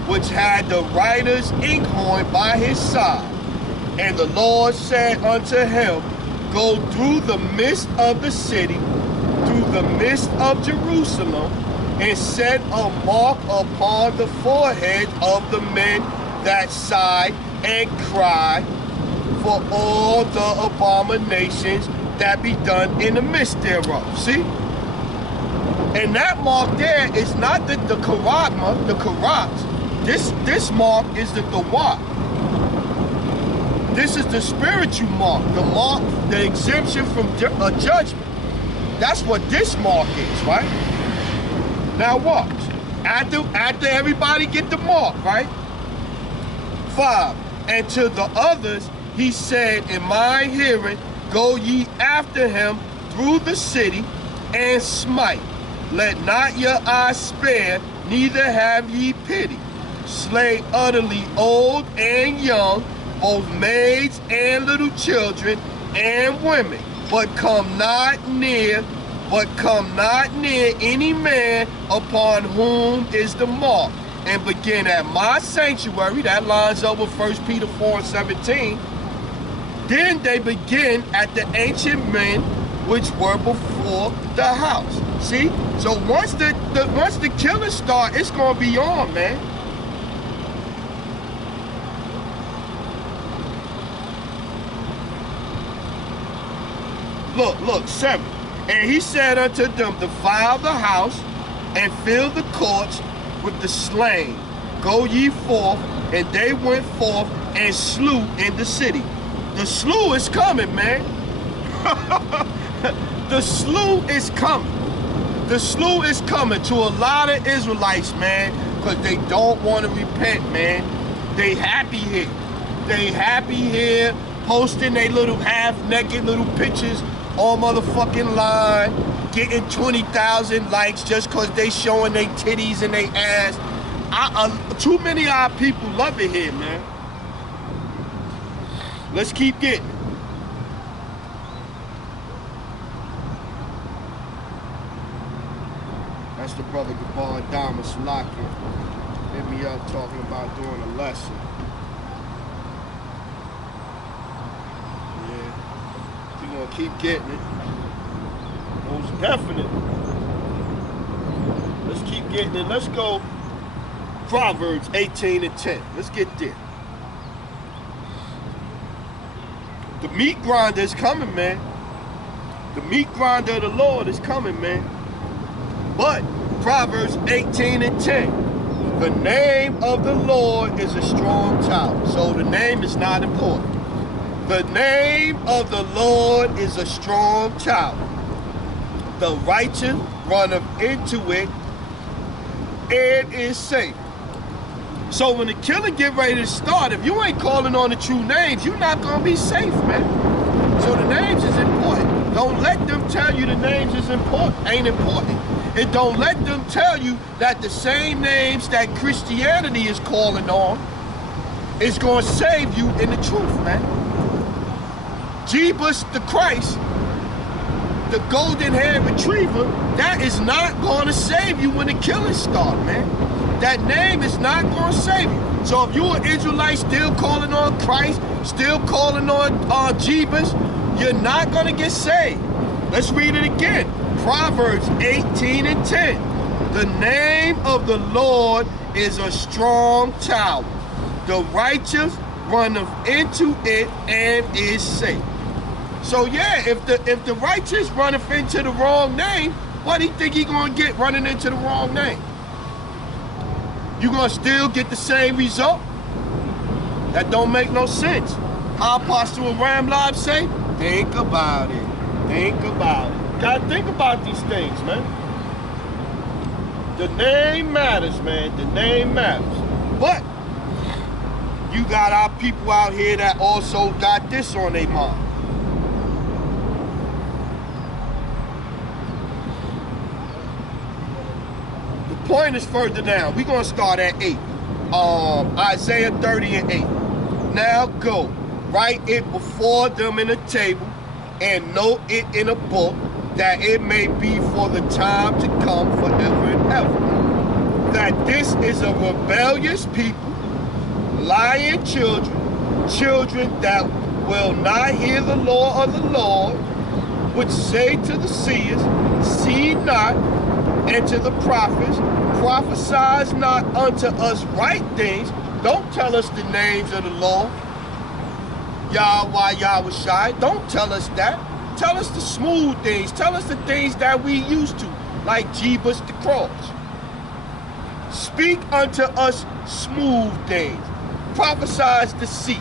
which had the writer's inkhorn by his side. And the Lord said unto him, Go through the midst of the city, through the midst of Jerusalem, and set a mark upon the forehead of the men that sigh and cry for all the abominations that be done in the midst thereof. See? And that mark there is not the karatma, the karats. This mark is the dawat. This is the spiritual mark, the exemption from judgment. That's what this mark is, right? Now watch. After everybody get the mark, right? 5. And to the others he said in my hearing, Go ye after him through the city and smite. Let not your eyes spare, neither have ye pity. Slay utterly old and young, both maids and little children and women, but come not near any man upon whom is the mark, and begin at my sanctuary. That lines up with 1 Peter 4 and 17. Then they begin at the ancient men which were before the house. See? So once the killing start, it's gonna be on, man. Look, 7. And he said unto them, Defile the house, and fill the courts with the slain. Go ye forth. And they went forth and slew in the city. The slew is coming, man. The slew is coming. The slew is coming to a lot of Israelites, man. because they don't want to repent, man. They happy here. They happy here, posting their little half-naked little pictures all motherfucking line, getting 20,000 likes just because they showing their titties and their ass. Too many of our people love it here, man. Let's keep getting it. That's the brother Gabar Dama Salaki. Hit me up talking about doing a lesson. Yeah. We're gonna keep getting it. Most definitely. Let's keep getting it. Let's go Proverbs 18 and 10. Let's get there. The meat grinder is coming, man. The meat grinder of the Lord is coming, man. But Proverbs 18 and 10. The name of the Lord is a strong tower. So the name is not important. The name of the Lord is a strong tower. The righteous runneth into it and is safe. So when the killing get ready to start, if you ain't calling on the true names, you're not gonna be safe, man. So the names is important. Don't let them tell you the names is important, ain't important. And don't let them tell you that the same names that Christianity is calling on is gonna save you in the truth, man. Jesus the Christ, the golden-haired retriever, that is not gonna save you when the killings start, man. That name is not going to save you. So if you're an Israelite still calling on Christ, still calling on Jebus, you're not going to get saved. Let's read it again. Proverbs 18 and 10. The name of the Lord is a strong tower. The righteous runneth into it and is safe. So yeah, if the righteous runneth into the wrong name, what do you think he going to get running into the wrong name? You gonna still get the same result? That don't make no sense. How Apostle Ramlab say? Think about it. Think about it. Gotta think about these things, man. The name matters, man. The name matters. But you got our people out here that also got this on their mind. Point is further down. We're going to start at 8. Isaiah 30 and 8. Now go, write it before them in a table, and note it in a book, that it may be for the time to come forever and ever. That this is a rebellious people, lying children, children that will not hear the law of the Lord, which say to the seers, see not, and to the prophets, prophesy not unto us right things. Don't tell us the names of the Lord. Yahweh, Yahweh. Don't tell us that. Tell us the smooth things. Tell us the things that we used to, like Jebus the cross. Speak unto us smooth things. Prophesy deceit.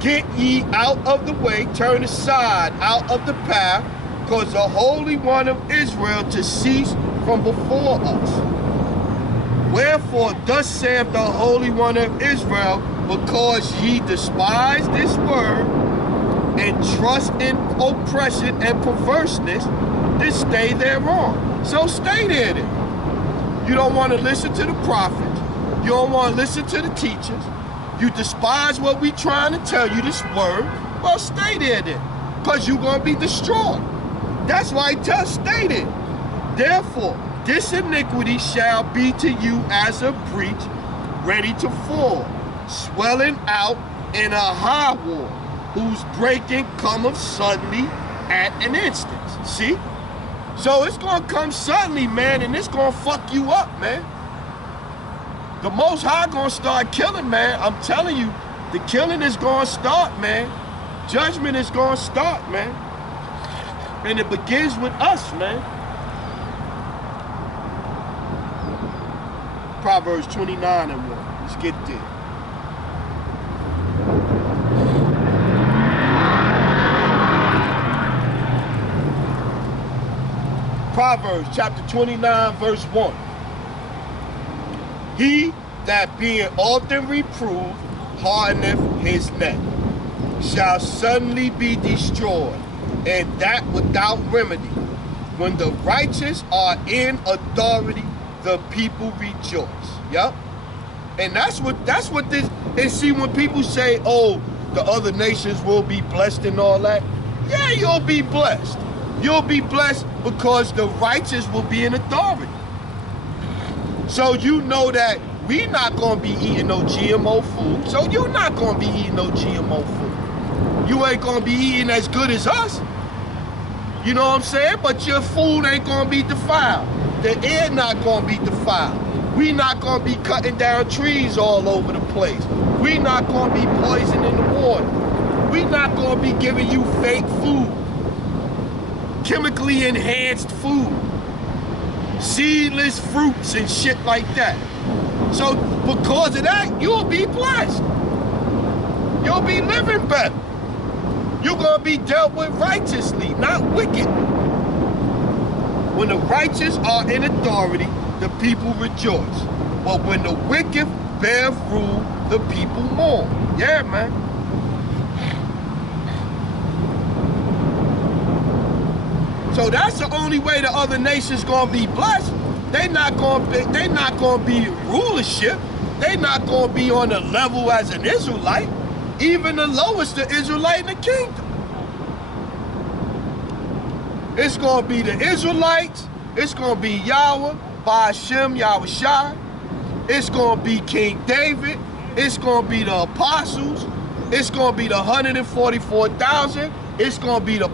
Get ye out of the way, turn aside out of the path, because the Holy One of Israel to cease from before us. Wherefore, thus saith the Holy One of Israel, because ye despise this word, and trust in oppression and perverseness, then stay thereon. So stay there then. You don't want to listen to the prophets. You don't want to listen to the teachers. You despise what we trying to tell you, this word. Well, stay there then, because you're going to be destroyed. That's why he tells, stay there. Therefore, this iniquity shall be to you as a breach ready to fall, swelling out in a high wall, whose breaking cometh suddenly at an instant. See? So it's going to come suddenly, man, and it's going to fuck you up, man. The Most High going to start killing, man. I'm telling you, the killing is going to start, man. Judgment is going to start, man. And it begins with us, man. Proverbs 29 and 1. Let's get there. Proverbs chapter 29, verse 1. He that being often reproved hardeneth his neck shall suddenly be destroyed, and that without remedy. When the righteous are in authority, the people rejoice. Yep. And that's what this, and see, when people say, oh, the other nations will be blessed and all that, yeah, you'll be blessed. You'll be blessed because the righteous will be in authority. So you know that we're not going to be eating no GMO food, so you're not going to be eating no GMO food. You ain't going to be eating as good as us. You know what I'm saying? But your food ain't gonna be defiled. The air not gonna be defiled. We not gonna be cutting down trees all over the place. We not gonna be poisoning the water. We not gonna be giving you fake food. Chemically enhanced food. Seedless fruits and shit like that. So because of that, you'll be blessed. You'll be living better. You're going to be dealt with righteously, not wicked. When the righteous are in authority, the people rejoice. But when the wicked bear rule, the people mourn. Yeah, man. So that's the only way the other nations going to be blessed. They not going to be rulership. They not going to be on the level as an Israelite. Even the lowest, the Israelite in the kingdom. It's going to be the Israelites. It's going to be Yahweh, Ba'ashem, Yahushua. It's going to be King David. It's going to be the apostles. It's going to be the 144,000. It's going to be the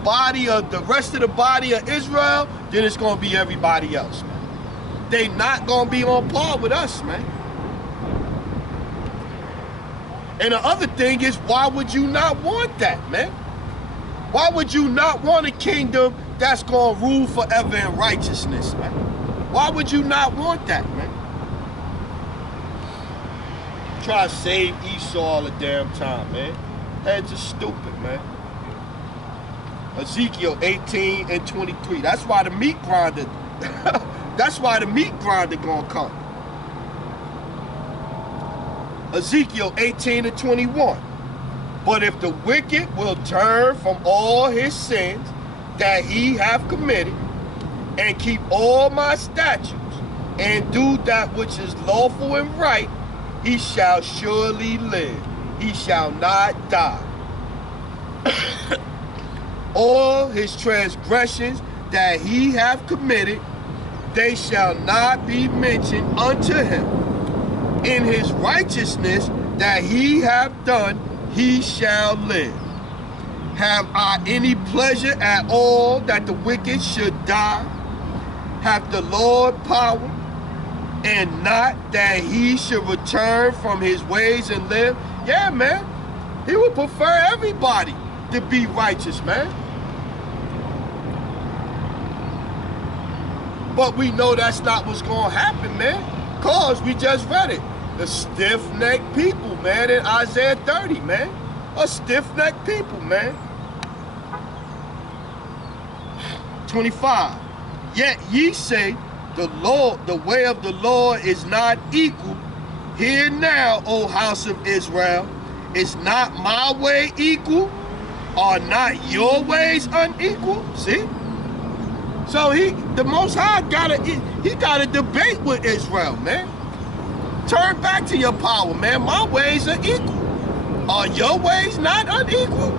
rest of the body of Israel. Then it's going to be everybody else, man. They not going to be on par with us, man. And the other thing is, why would you not want that, man? Why would you not want a kingdom that's going to rule forever in righteousness, man? Why would you not want that, man? Try to save Esau all the damn time, man. Heads are stupid, man. Ezekiel 18 and 23. That's why the meat grinder, that's why the meat grinder gonna come. Ezekiel 18 and 21. But if the wicked will turn from all his sins that he hath committed, and keep all my statutes, and do that which is lawful and right, he shall surely live. He shall not die. All his transgressions that he hath committed, they shall not be mentioned unto him. In his righteousness that he hath done, he shall live. Have I any pleasure at all that the wicked should die? Hath the Lord power, and not that he should return from his ways and live? Yeah, man. He would prefer everybody to be righteous, man. But we know that's not what's going to happen, man. Because we just read it. The stiff-necked people, man, in Isaiah 30, man. A stiff-necked people, man. 25. Yet ye say, the way of the Lord is not equal. Hear now, O house of Israel, is not my way equal? Are not your ways unequal? See? So the Most High gotta debate with Israel, man. Turn back to your power, man. My ways are equal. Are your ways not unequal?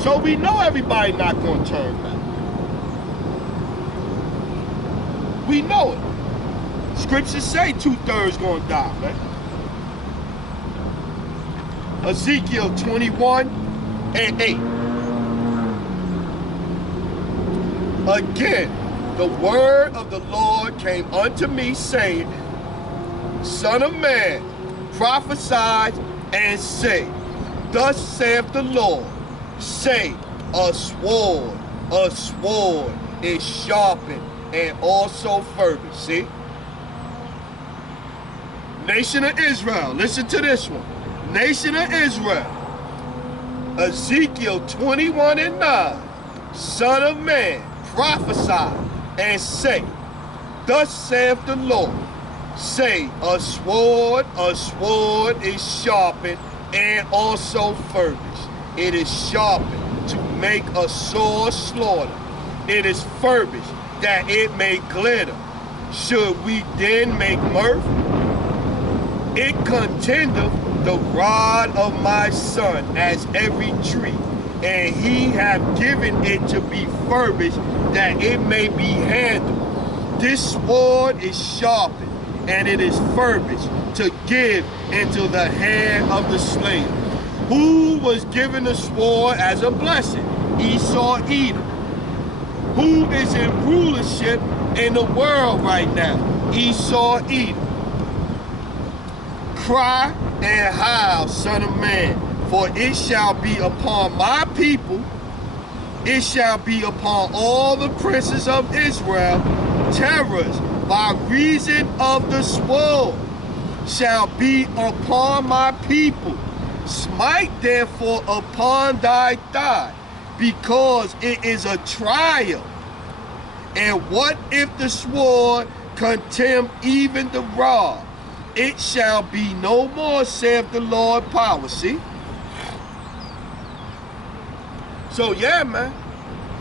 So we know everybody not gonna turn back. We know it. Scriptures say 2/3 gonna die, man. Ezekiel 21 and 8. Again, the word of the Lord came unto me, saying, Son of man, prophesy and say, Thus saith the Lord, say, a sword is sharpened and also fervent. See? Nation of Israel, listen to this one. Nation of Israel, Ezekiel 21 and 9, Son of man, prophesy and say, thus saith the Lord, say, a sword is sharpened and also furbished. It is sharpened to make a sore slaughter. It is furbished that it may glitter. Should we then make mirth? It contendeth the rod of my son as every tree, and he hath given it to be furbished that it may be handled. This sword is sharpened, and it is furbished to give into the hand of the slayer. Who was given the sword as a blessing? Esau Edom. Who is in rulership in the world right now? Esau Edom. Cry and howl, son of man, for it shall be upon my people, it shall be upon all the princes of Israel, terrors by reason of the sword shall be upon my people. Smite therefore upon thy thigh, because it is a trial. And what if the sword contemn even the rod? It shall be no more, saith the Lord power. See? So yeah, man,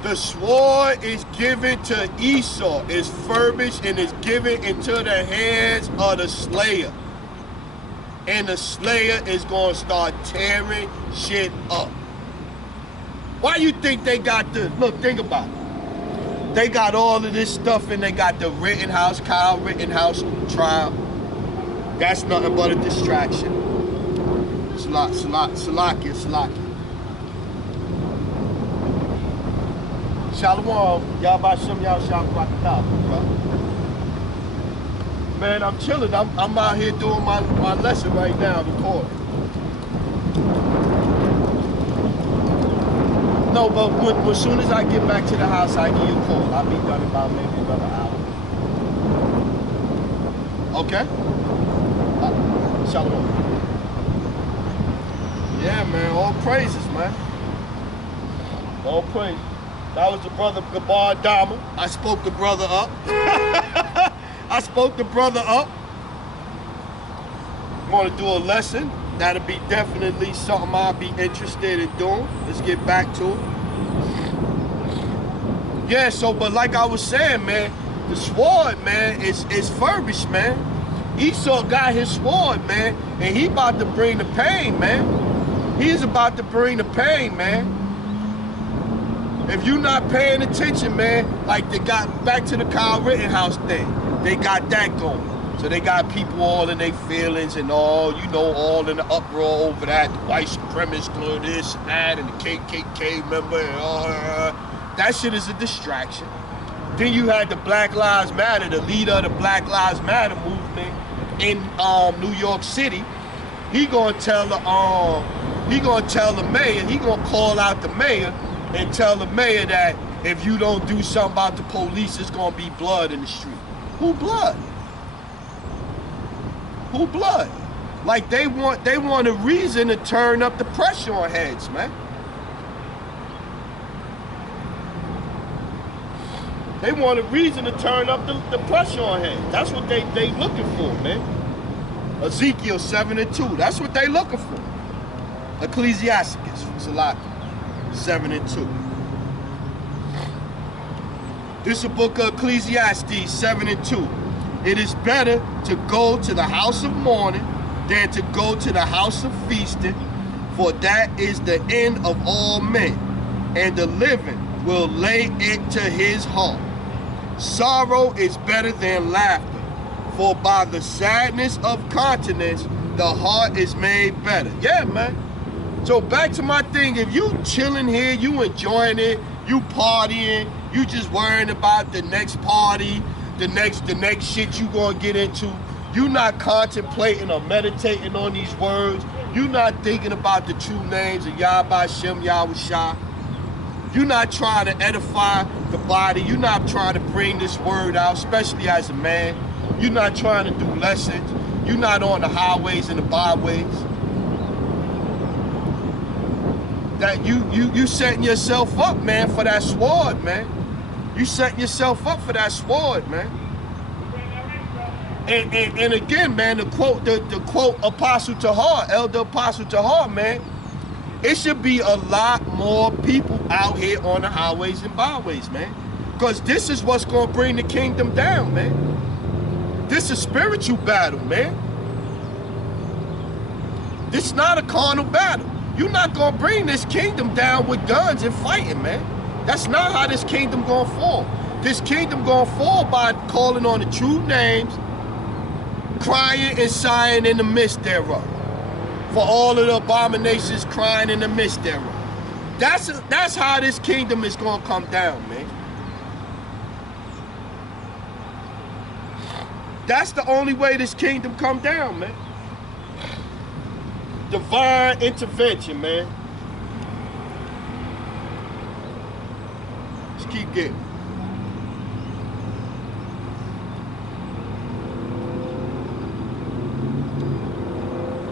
the sword is given to Esau, is furbished and is given into the hands of the slayer. And the slayer is going to start tearing shit up. Why you think they got the, look, think about it. They got all of this stuff and they got the Rittenhouse, Kyle Rittenhouse trial. That's nothing but a distraction. Salakia. Shalom, y'all by some y'all shalom, bro. Man, I'm chilling. I'm out here doing my lesson right now, recording. No, but as soon as I get back to the house, I give you a call. I'll be done in about maybe another hour. Okay? Shalom. Yeah, man, all praises, man. All praise. That was the brother Gabar Dama. I spoke the brother up. I spoke the brother up. Want to do a lesson. That'll be definitely something I'll be interested in doing. Let's get back to it. Yeah, so, but like I was saying, man, the sword, man, is furbished, man. Esau got his sword, man, and he about to bring the pain, man. He's about to bring the pain, man. If you're not paying attention, man, like they got back to the Kyle Rittenhouse thing, they got that going. So they got people all in their feelings and all, you know, all in the uproar over that, the white supremacist, this and that, and the KKK member and all that shit is a distraction. Then you had the Black Lives Matter, the leader of the Black Lives Matter movement in New York City. He gonna tell the mayor, he gonna call out the mayor and tell the mayor that if you don't do something about the police, it's gonna be blood in the street. Who blood? Who blood? Like they want a reason to turn up the pressure on heads, man. They want a reason to turn up the pressure on heads. That's what they looking for, man. Ezekiel 7:2. That's what they looking for. Ecclesiasticus, Salaki, 7:2. This is a book of Ecclesiastes 7:2. It is better to go to the house of mourning than to go to the house of feasting, for that is the end of all men, and the living will lay it to his heart. Sorrow is better than laughter, for by the sadness of countenance the heart is made better. Yeah, man. So back to my thing, if you chilling here, you enjoying it, you partying, you just worrying about the next party, the next shit you gonna get into, you not contemplating or meditating on these words, you not thinking about the true names of Yahweh Shem Yahushua, you're not trying to edify the body, you're not trying to bring this word out, especially as a man, you're not trying to do lessons, you're not on the highways and the byways, that you setting yourself up, man, for that sword, man. You setting yourself up for that sword, man. And again, man, the quote Apostle Tahar, Elder Apostle Tahar, man, it should be a lot more people out here on the highways and byways, man. Because this is what's going to bring the kingdom down, man. This is spiritual battle, man. This is not a carnal battle. You're not going to bring this kingdom down with guns and fighting, man. That's not how this kingdom going to fall. This kingdom going to fall by calling on the true names, crying and sighing in the midst thereof. For all of the abominations crying in the midst thereof. That's how this kingdom is going to come down, man. That's the only way this kingdom come down, man. Divine intervention, man. Let's keep getting.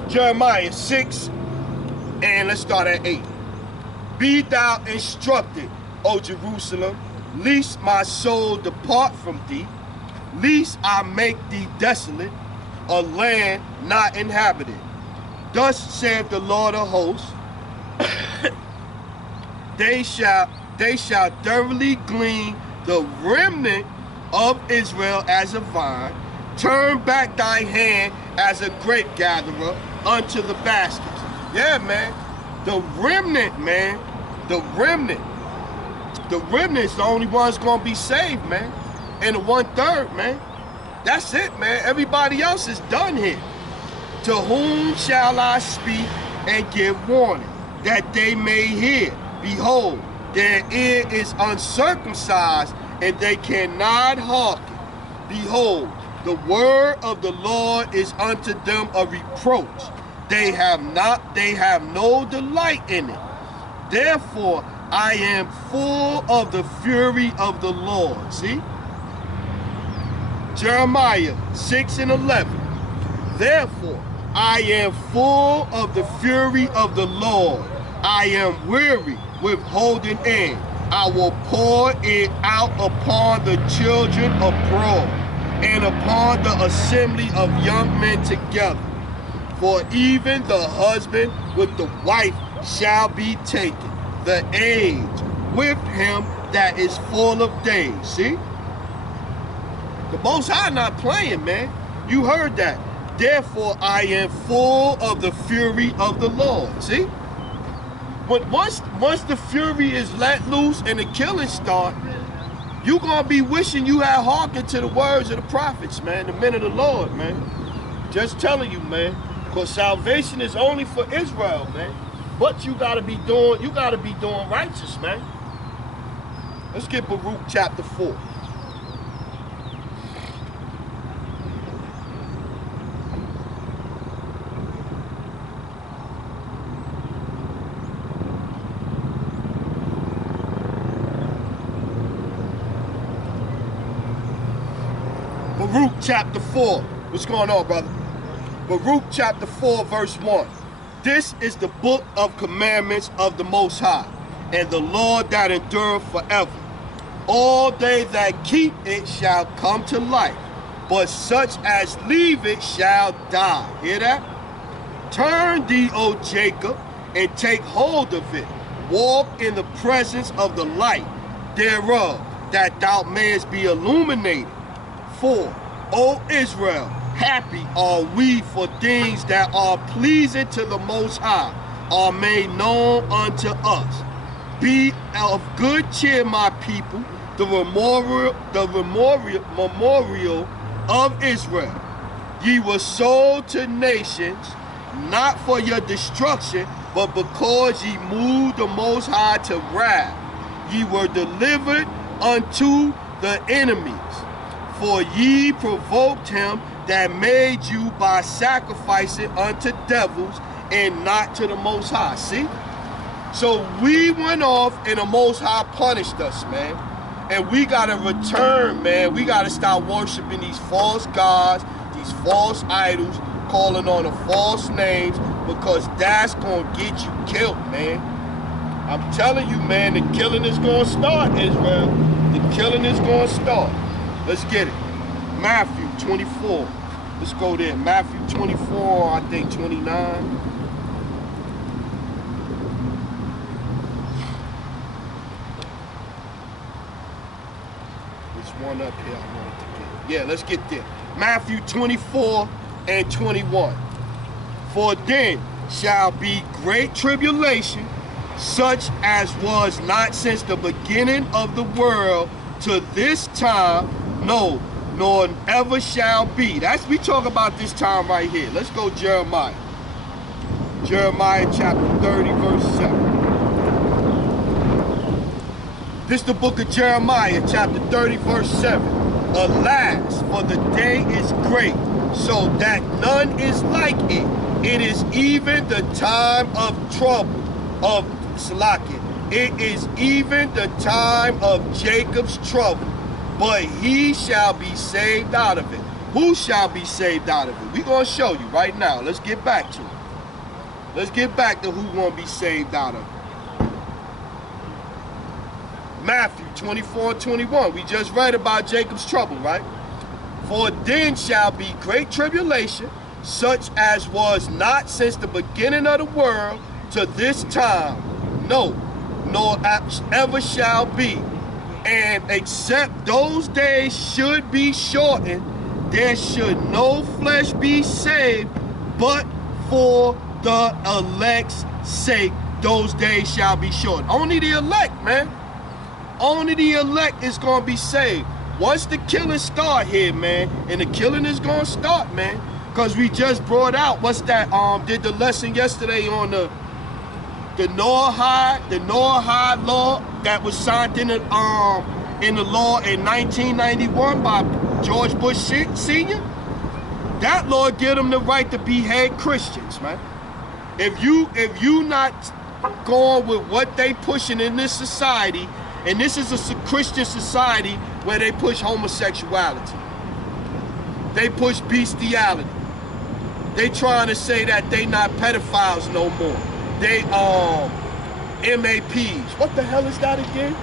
Jeremiah 6, and let's start at 8. Be thou instructed, O Jerusalem, lest my soul depart from thee, lest I make thee desolate, a land not inhabited. Thus saith the Lord of hosts, they shall thoroughly glean the remnant of Israel as a vine, turn back thy hand as a grape gatherer unto the baskets. Yeah, man. The remnant, man. The remnant. The remnant is the only one's gonna be saved, man. And the 1/3, man. That's it, man. Everybody else is done here. To whom shall I speak and give warning, that they may hear? Behold, their ear is uncircumcised, and they cannot hearken. Behold, the word of the Lord is unto them a reproach. They have no delight in it. Therefore, I am full of the fury of the Lord. See? Jeremiah 6 and 11. Therefore, I am full of the fury of the Lord. I am weary with holding in. I will pour it out upon the children abroad, and upon the assembly of young men together. For even the husband with the wife shall be taken, the age with him that is full of days. See? The Most High not playing, man. You heard that. Therefore, I am full of the fury of the Lord. See? But once the fury is let loose and the killing start, you're going to be wishing you had hearkened to the words of the prophets, man, the men of the Lord, man. Just telling you, man. Because salvation is only for Israel, man. But you gotta be doing righteous, man. Let's get Baruch chapter 4. Baruch chapter 4. What's going on, brother? Baruch chapter 4, verse 1. This is the book of commandments of the Most High, and the Lord that endureth forever. All they that keep it shall come to life, but such as leave it shall die. Hear that? Turn thee, O Jacob, and take hold of it. Walk in the presence of the light thereof, that thou mayest be illuminated. For, O Israel, happy are we, for things that are pleasing to the Most High are made known unto us. Be of good cheer, my people, the memorial of Israel. Ye were sold to nations, not for your destruction, but because ye moved the Most High to wrath. Ye were delivered unto the enemies, for ye provoked him that made you by sacrificing unto devils and not to the Most High. See? So we went off and the Most High punished us, man. And we got to return, man. We got to stop worshiping these false gods, these false idols, calling on the false names, because that's going to get you killed, man. I'm telling you, man, the killing is going to start, Israel. The killing is going to start. Let's get it. Matthew 24. Let's go there. Matthew 24, I think 29. One up here I wanted to get. Yeah, let's get there. Matthew 24 and 21. For then shall be great tribulation, such as was not since the beginning of the world to this time, no, nor ever shall be. We talk about this time right here. Let's go Jeremiah. Jeremiah chapter 30, verse 7. This is the book of Jeremiah, chapter 30, verse 7. Alas, for the day is great, so that none is like it. It is even the time of trouble, of Salakia. It is even the time of Jacob's trouble, but he shall be saved out of it. Who shall be saved out of it? We're going to show you right now. Let's get back to it. Let's get back to who's going to be saved out of it. Matthew 24:21. We just read about Jacob's trouble, right? For then shall be great tribulation, such as was not since the beginning of the world to this time, no, nor ever shall be. And except those days should be shortened, there should no flesh be saved, but for the elect's sake, those days shall be shortened. Only the elect, man. Only the elect is going to be saved. Once the killing start here, man, and the killing is going to start, man, because we just brought out, what's that, did the lesson yesterday on the Noahide law that was signed in the law in 1991 by George Bush Sr. That law give them the right to behead Christians, man. If you not going with what they pushing in this society, and this is a Christian society where they push homosexuality. They push bestiality. They trying to say that they not pedophiles no more. They MAPs. What the hell is that again?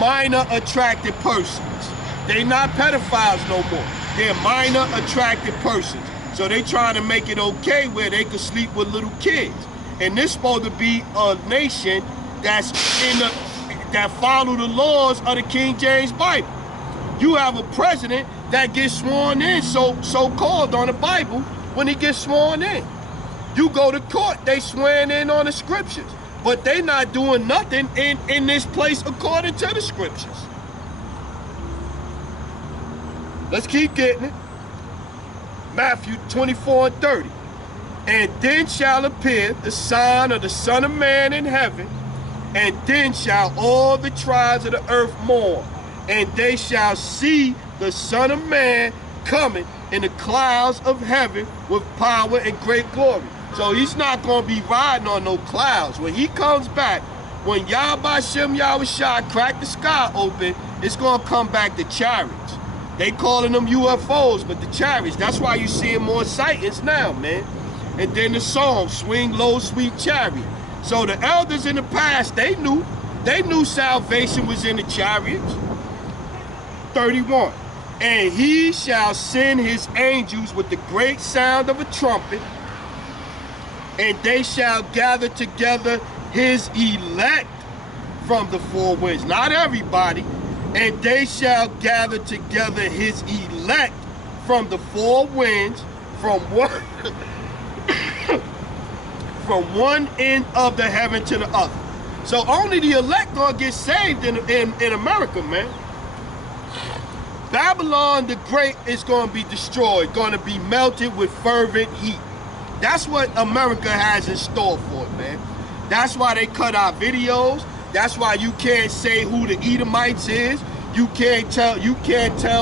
Minor attracted persons. They not pedophiles no more. They're minor attracted persons. So they trying to make it okay where they could sleep with little kids. And this supposed to be a nation that follow the laws of the King James Bible. You have a president that gets sworn in, so-called on the Bible, when he gets sworn in. You go to court, they swearing in on the scriptures. But they not doing nothing in this place according to the scriptures. Let's keep getting it. Matthew 24:30. And then shall appear the sign of the Son of Man in heaven, and then shall all the tribes of the earth mourn, and they shall see the Son of Man coming in the clouds of heaven with power and great glory. So he's not going to be riding on no clouds. When he comes back, when Yahweh Shem Yahushua crack the sky open, it's going to come back to chariots. They calling them UFOs, but the chariots. That's why you seeing more sightings now, man. And then the song, Swing Low, Sweet Chariot. So the elders in the past, they knew salvation was in the chariots. 31. And he shall send his angels with the great sound of a trumpet, and they shall gather together his elect from the four winds. Not everybody. And they shall gather together his elect from the four winds, from one end of the heaven to the other. So only the elect gonna get saved in America, man. Babylon the Great is gonna be destroyed, gonna be melted with fervent heat. That's what America has in store for it, man. That's why they cut our videos. That's why you can't say who the Edomites is. You can't tell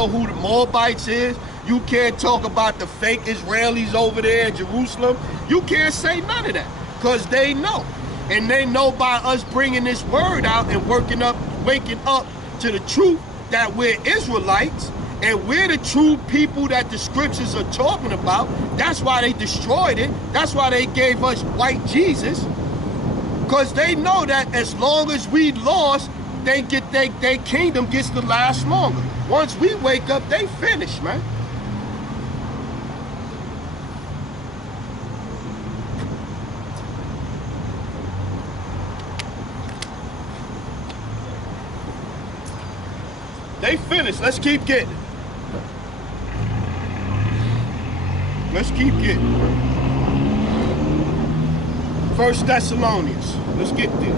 who the Moabites is. You can't talk about the fake Israelis over there in Jerusalem. You can't say none of that, because they know. And they know by us bringing this word out and waking up to the truth that we're Israelites and we're the true people that the scriptures are talking about. That's why they destroyed it. That's why they gave us white Jesus, because they know that as long as we lost, their kingdom gets to last longer. Once we wake up, they finish, man. They finished. Let's keep getting it. Let's keep getting it. 1 Thessalonians. Let's get there.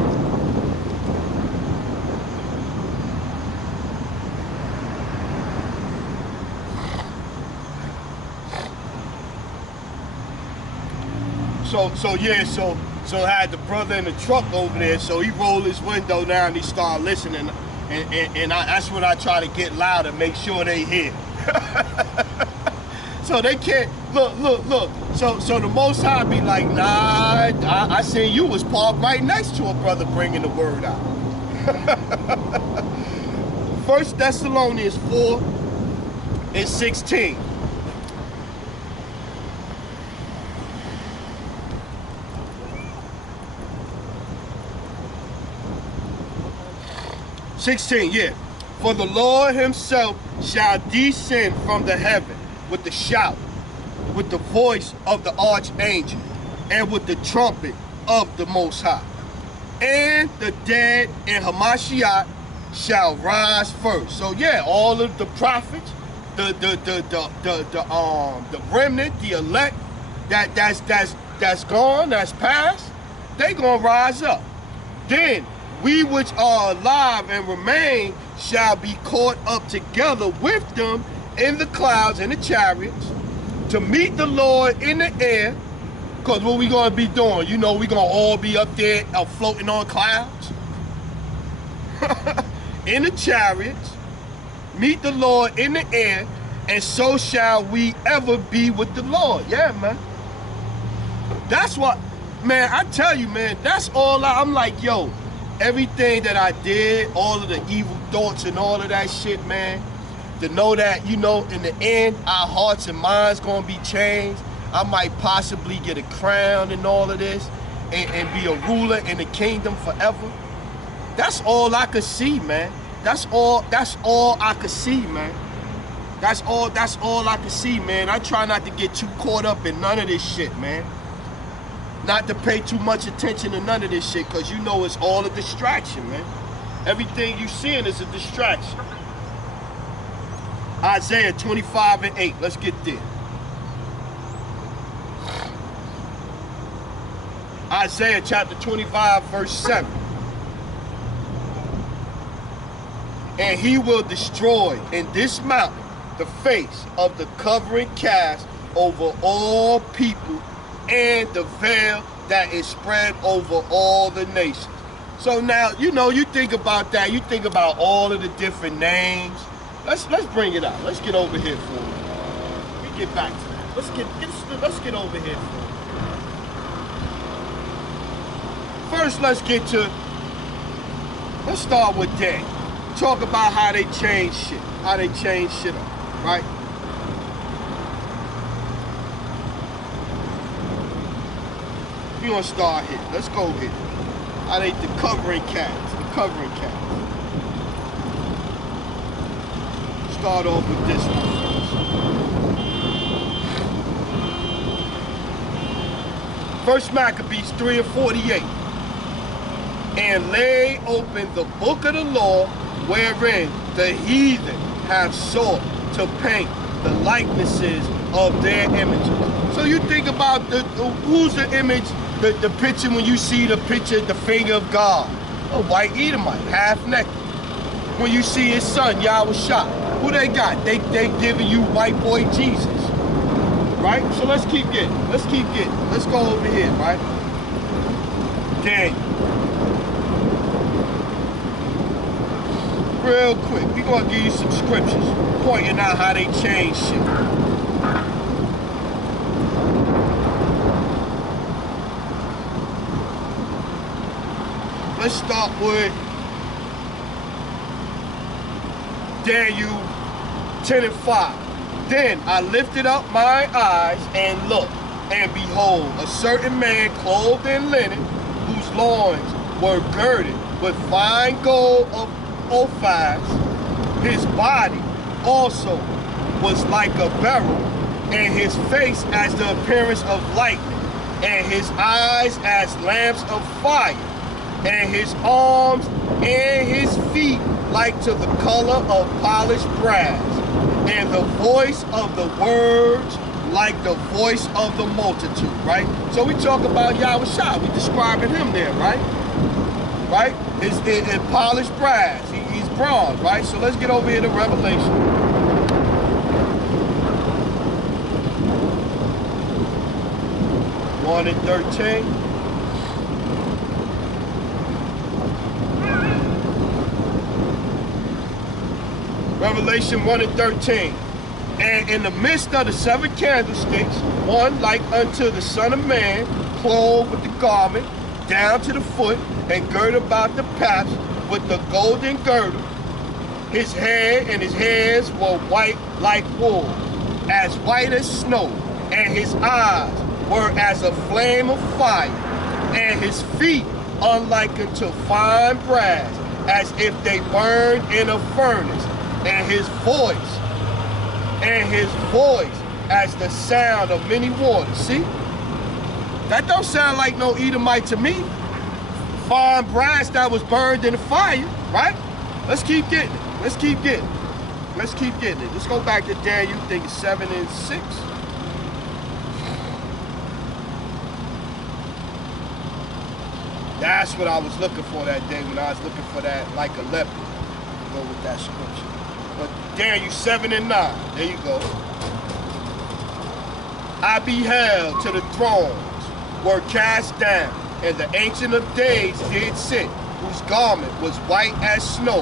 So I had the brother in the truck over there, so he rolled his window down and he started listening. And that's when I try to get loud and make sure they hear. So they can't, look. So the Most High be like, nah, I seen you was parked right next to a brother bringing the word out. 1 Thessalonians 4:16. Yeah. For the Lord himself shall descend from the heaven with the shout, with the voice of the archangel, and with the trumpet of the Most High. And the dead in Hamashiach shall rise first. So yeah, all of the prophets, the remnant, the elect, that's gone, that's past, they gonna rise up. Then we which are alive and remain shall be caught up together with them in the clouds and the chariots to meet the Lord in the air. Because what we going to be doing? You know, we going to all be up there floating on clouds. In the chariots, meet the Lord in the air, and so shall we ever be with the Lord. Yeah, man. That's what, man, I tell you, man, that's all I'm like, yo, everything that I did, all of the evil thoughts and all of that shit, man, to know that, you know, in the end, our hearts and minds gonna be changed. I might possibly get a crown and all of this and be a ruler in the kingdom forever. That's all I could see, man. That's all I could see, man. That's all I could see, man. I try not to get too caught up in none of this shit, man. Not to pay too much attention to none of this shit, because you know it's all a distraction, man. Everything you seeing is a distraction. Isaiah 25:8. Let's get there. Isaiah chapter 25, verse 7. And he will destroy and dismount the face of the covering cast over all people, and the veil that is spread over all the nations. So now, you know, you think about that, you think about all of the different names. Let's bring it out. Let's get over here for it. Let me get back to that. Let's get over here for it. First, let's start with Daniel. Talk about how they change shit. How they change shit up, right? We're gonna start here. Let's go here. How they the covering cats. Start off with this one first. 1 Maccabees 3:48. And lay open the book of the law, wherein the heathen have sought to paint the likenesses of their images. So you think about who's the image, the picture when you see the picture, the finger of God, a white Edomite, half naked. When you see his son, Yahushua, who they got? They giving you white boy Jesus, right? So let's keep getting. Let's go over here, right? Daniel. Real quick, we're gonna give you some scriptures pointing out how they change shit. Let's start with Daniel 10:5. Then I lifted up my eyes and looked, and behold, a certain man clothed in linen, whose loins were girded with fine gold of Ophir. His body also was like a beryl, and his face as the appearance of lightning, and his eyes as lamps of fire, and his arms and his feet like to the color of polished brass, and the voice of the words like the voice of the multitude, right? So we talk about Yahushua, we describing him there, right? Right? It's polished brass, he's bronze, right? So let's get over here to Revelation. And 13. Revelation 1 and 13. And in the midst of the 7 candlesticks, one like unto the Son of Man, clothed with the garment down to the foot, and girded about the paps with the golden girdle. His hair and his hairs were white like wool, as white as snow, and his eyes were as a flame of fire, and his feet unlike unto fine brass, as if they burned in a furnace, and his voice as the sound of many waters. See? That don't sound like no Edomite to me. Fine brass that was burned in the fire, right? Let's keep getting it. Let's keep getting it. Let's keep getting it. Let's go back to Daniel, I think it's 7 and 6. That's what I was looking for that day when I was looking for that like a leopard. Go with that scripture. But Daniel 7 and 9. There you go. I beheld till the thrones were cast down, and the Ancient of Days did sit, whose garment was white as snow,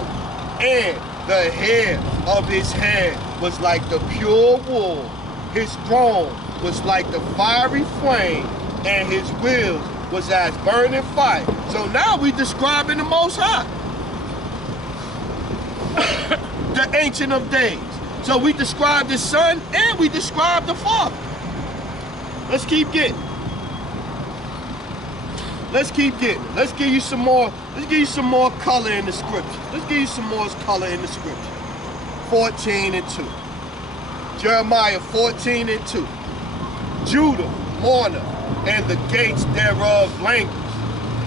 and the hair of his head was like the pure wool. His throne was like the fiery flame, and his wheels was as burning fire. So now we describing the Most High, the Ancient of Days. So we describe the Son and we describe the Father. Let's keep getting. Let's keep getting. Let's give you some more. Let's give you some more color in the scripture. Let's give you some more color in the scripture. 14 and 2. Jeremiah 14 and 2. Judah mourneth, and the gates thereof languish.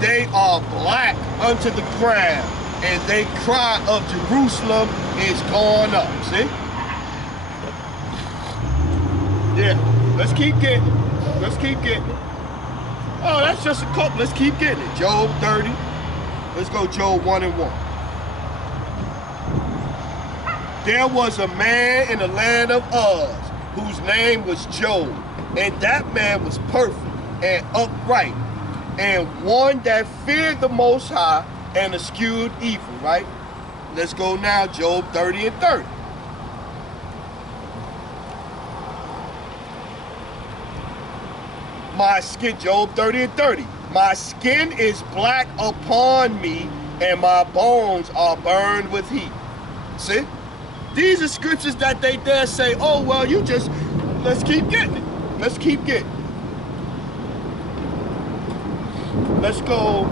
They are black unto the ground, and they cry of Jerusalem is gone up. See? Yeah, let's keep getting it. Let's keep getting it. Oh, that's just a couple. Let's keep getting it. Job 30. Let's go Job 1 and 1. There was a man in the land of Uz, whose name was Job, and that man was perfect and upright, and one that feared the Most High and eschewed evil, right? Let's go now, Job 30 and 30. My skin, Job 30 and 30. My skin is black upon me, and my bones are burned with heat. See? These are scriptures that they dare say, oh, well, you just, let's keep getting it. Let's keep getting it. Let's go.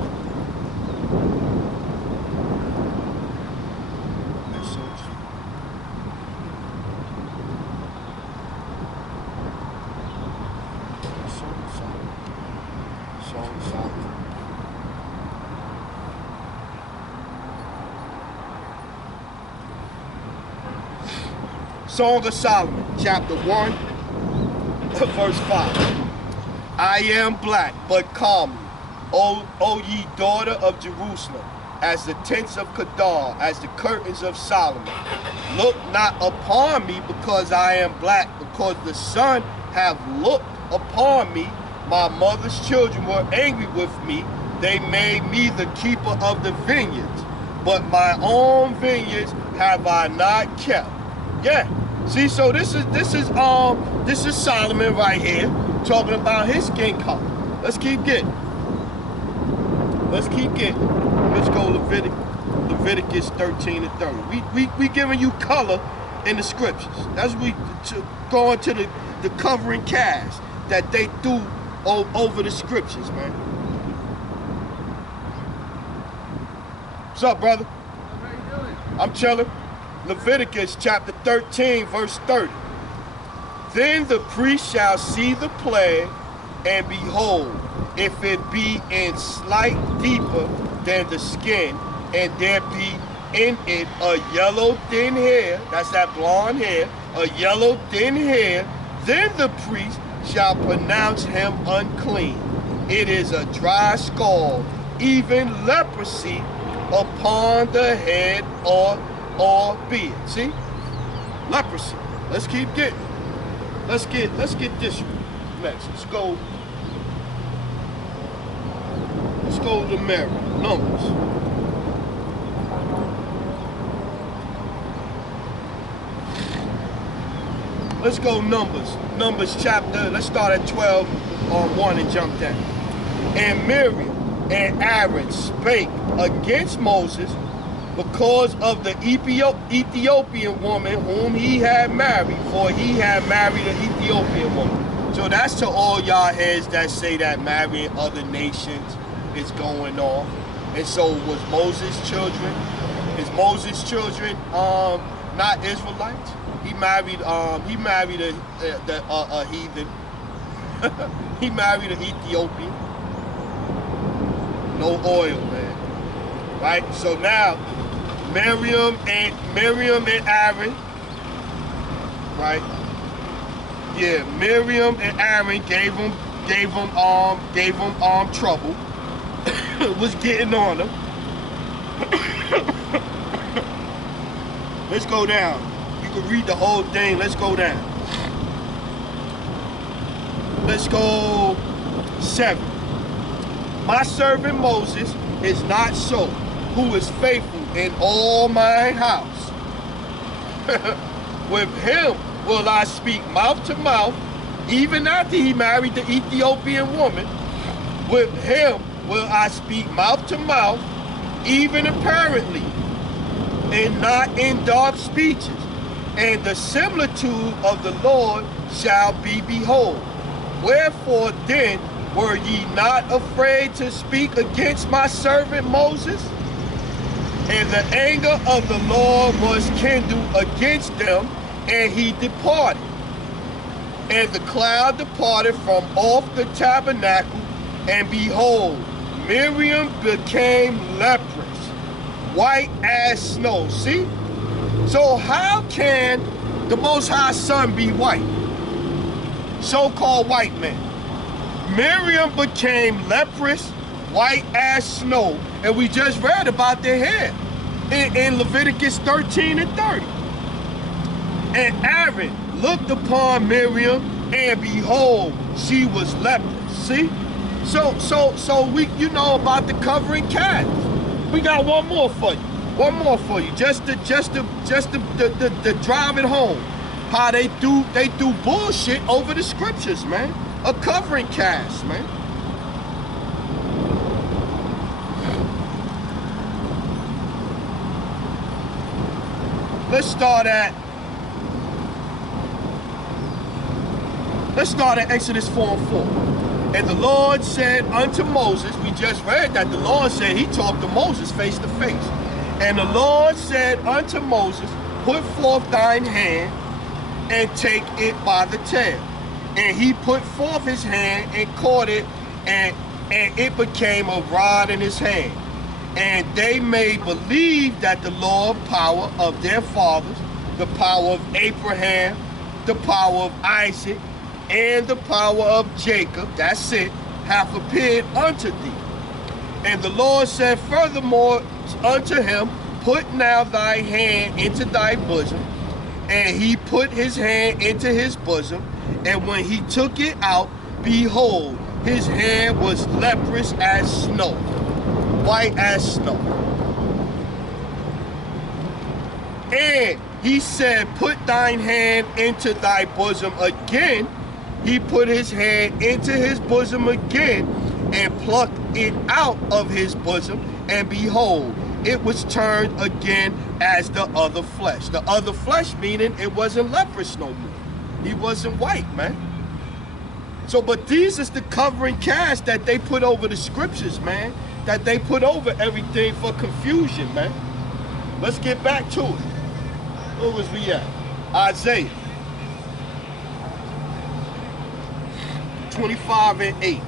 Song of Solomon, chapter 1, verse 5. I am black, but calm me, O ye daughter of Jerusalem, as the tents of Kedar, as the curtains of Solomon. Look not upon me, because I am black, because the sun have looked upon me. My mother's children were angry with me. They made me the keeper of the vineyards, but my own vineyards have I not kept. Yeah. See, so this is Solomon right here talking about his skin color. Let's keep getting. Let's keep getting. Let's go Leviticus 13 and 30. We giving you color in the scriptures. That's we going to the covering cast that they do over the scriptures, man. What's up, brother? How you doing? I'm chilling. Leviticus chapter 13, verse 30. Then the priest shall see the plague, and behold, if it be in slight deeper than the skin, and there be in it a yellow thin hair, that's that blonde hair, a yellow thin hair, then the priest shall pronounce him unclean. It is a dry scald, even leprosy upon the head or beard. See? Leprosy. Let's keep getting it. Let's get this one next. Let's go to Mary. Numbers. Let's go Numbers chapter, let's start at 12 on 1 and jump down. And Miriam and Aaron spake against Moses because of the Ethiopian woman whom he had married, for he had married an Ethiopian woman. So that's to all y'all heads that say that marrying other nations is going on. And so was Moses' children? Is Moses' children not Israelites? He married a heathen. He married an Ethiopian. No oil, man. Right? So now Miriam and Aaron, right? Yeah, Miriam and Aaron gave him trouble. Was getting on him. Let's go down. You can read the whole thing. Let's go down. Let's go 7. My servant Moses is not so, who is faithful in all my house. With him will I speak mouth to mouth, even after he married the Ethiopian woman. With him will I speak mouth to mouth, even apparently, and not in dark speeches. And the similitude of the Lord shall be behold. Wherefore then were ye not afraid to speak against my servant Moses? And the anger of the Lord was kindled against them, and he departed. And the cloud departed from off the tabernacle, and behold, Miriam became leprous, white as snow. See? So how can the Most High Son be white? So-called white man. Miriam became leprous, white as snow, and we just read about their hair in Leviticus 13 and 30. And Aaron looked upon Miriam, and behold, she was leprous. See? So we, you know about the covering cast. We got one more for you. One more for you, just to drive it home. How they do bullshit over the scriptures, man. A covering cast, man. Let's start at Exodus 4 and 4. And the Lord said unto Moses, we just read that the Lord said he talked to Moses face to face. And the Lord said unto Moses, put forth thine hand and take it by the tail. And he put forth his hand and caught it, and it became a rod in his hand. And they may believe that the Lord power of their fathers, the power of Abraham, the power of Isaac, and the power of Jacob, that's it, hath appeared unto thee. And the Lord said furthermore unto him, put now thy hand into thy bosom. And he put his hand into his bosom, and when he took it out, behold, his hand was leprous as snow, white as snow. And he said, put thine hand into thy bosom again. He put his hand into his bosom again, and plucked it out of his bosom, and behold, it was turned again as the other flesh. The other flesh meaning it wasn't leprous no more. He wasn't white, man. So, but these is the covering cast that they put over the scriptures, man. that they put over everything for confusion, man. Let's get back to it. Where was we at? Isaiah 25 and 8.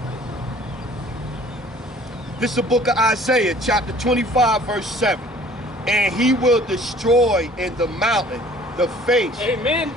This is the book of Isaiah, chapter 25, verse 7. And he will destroy in the mountain the face. Amen.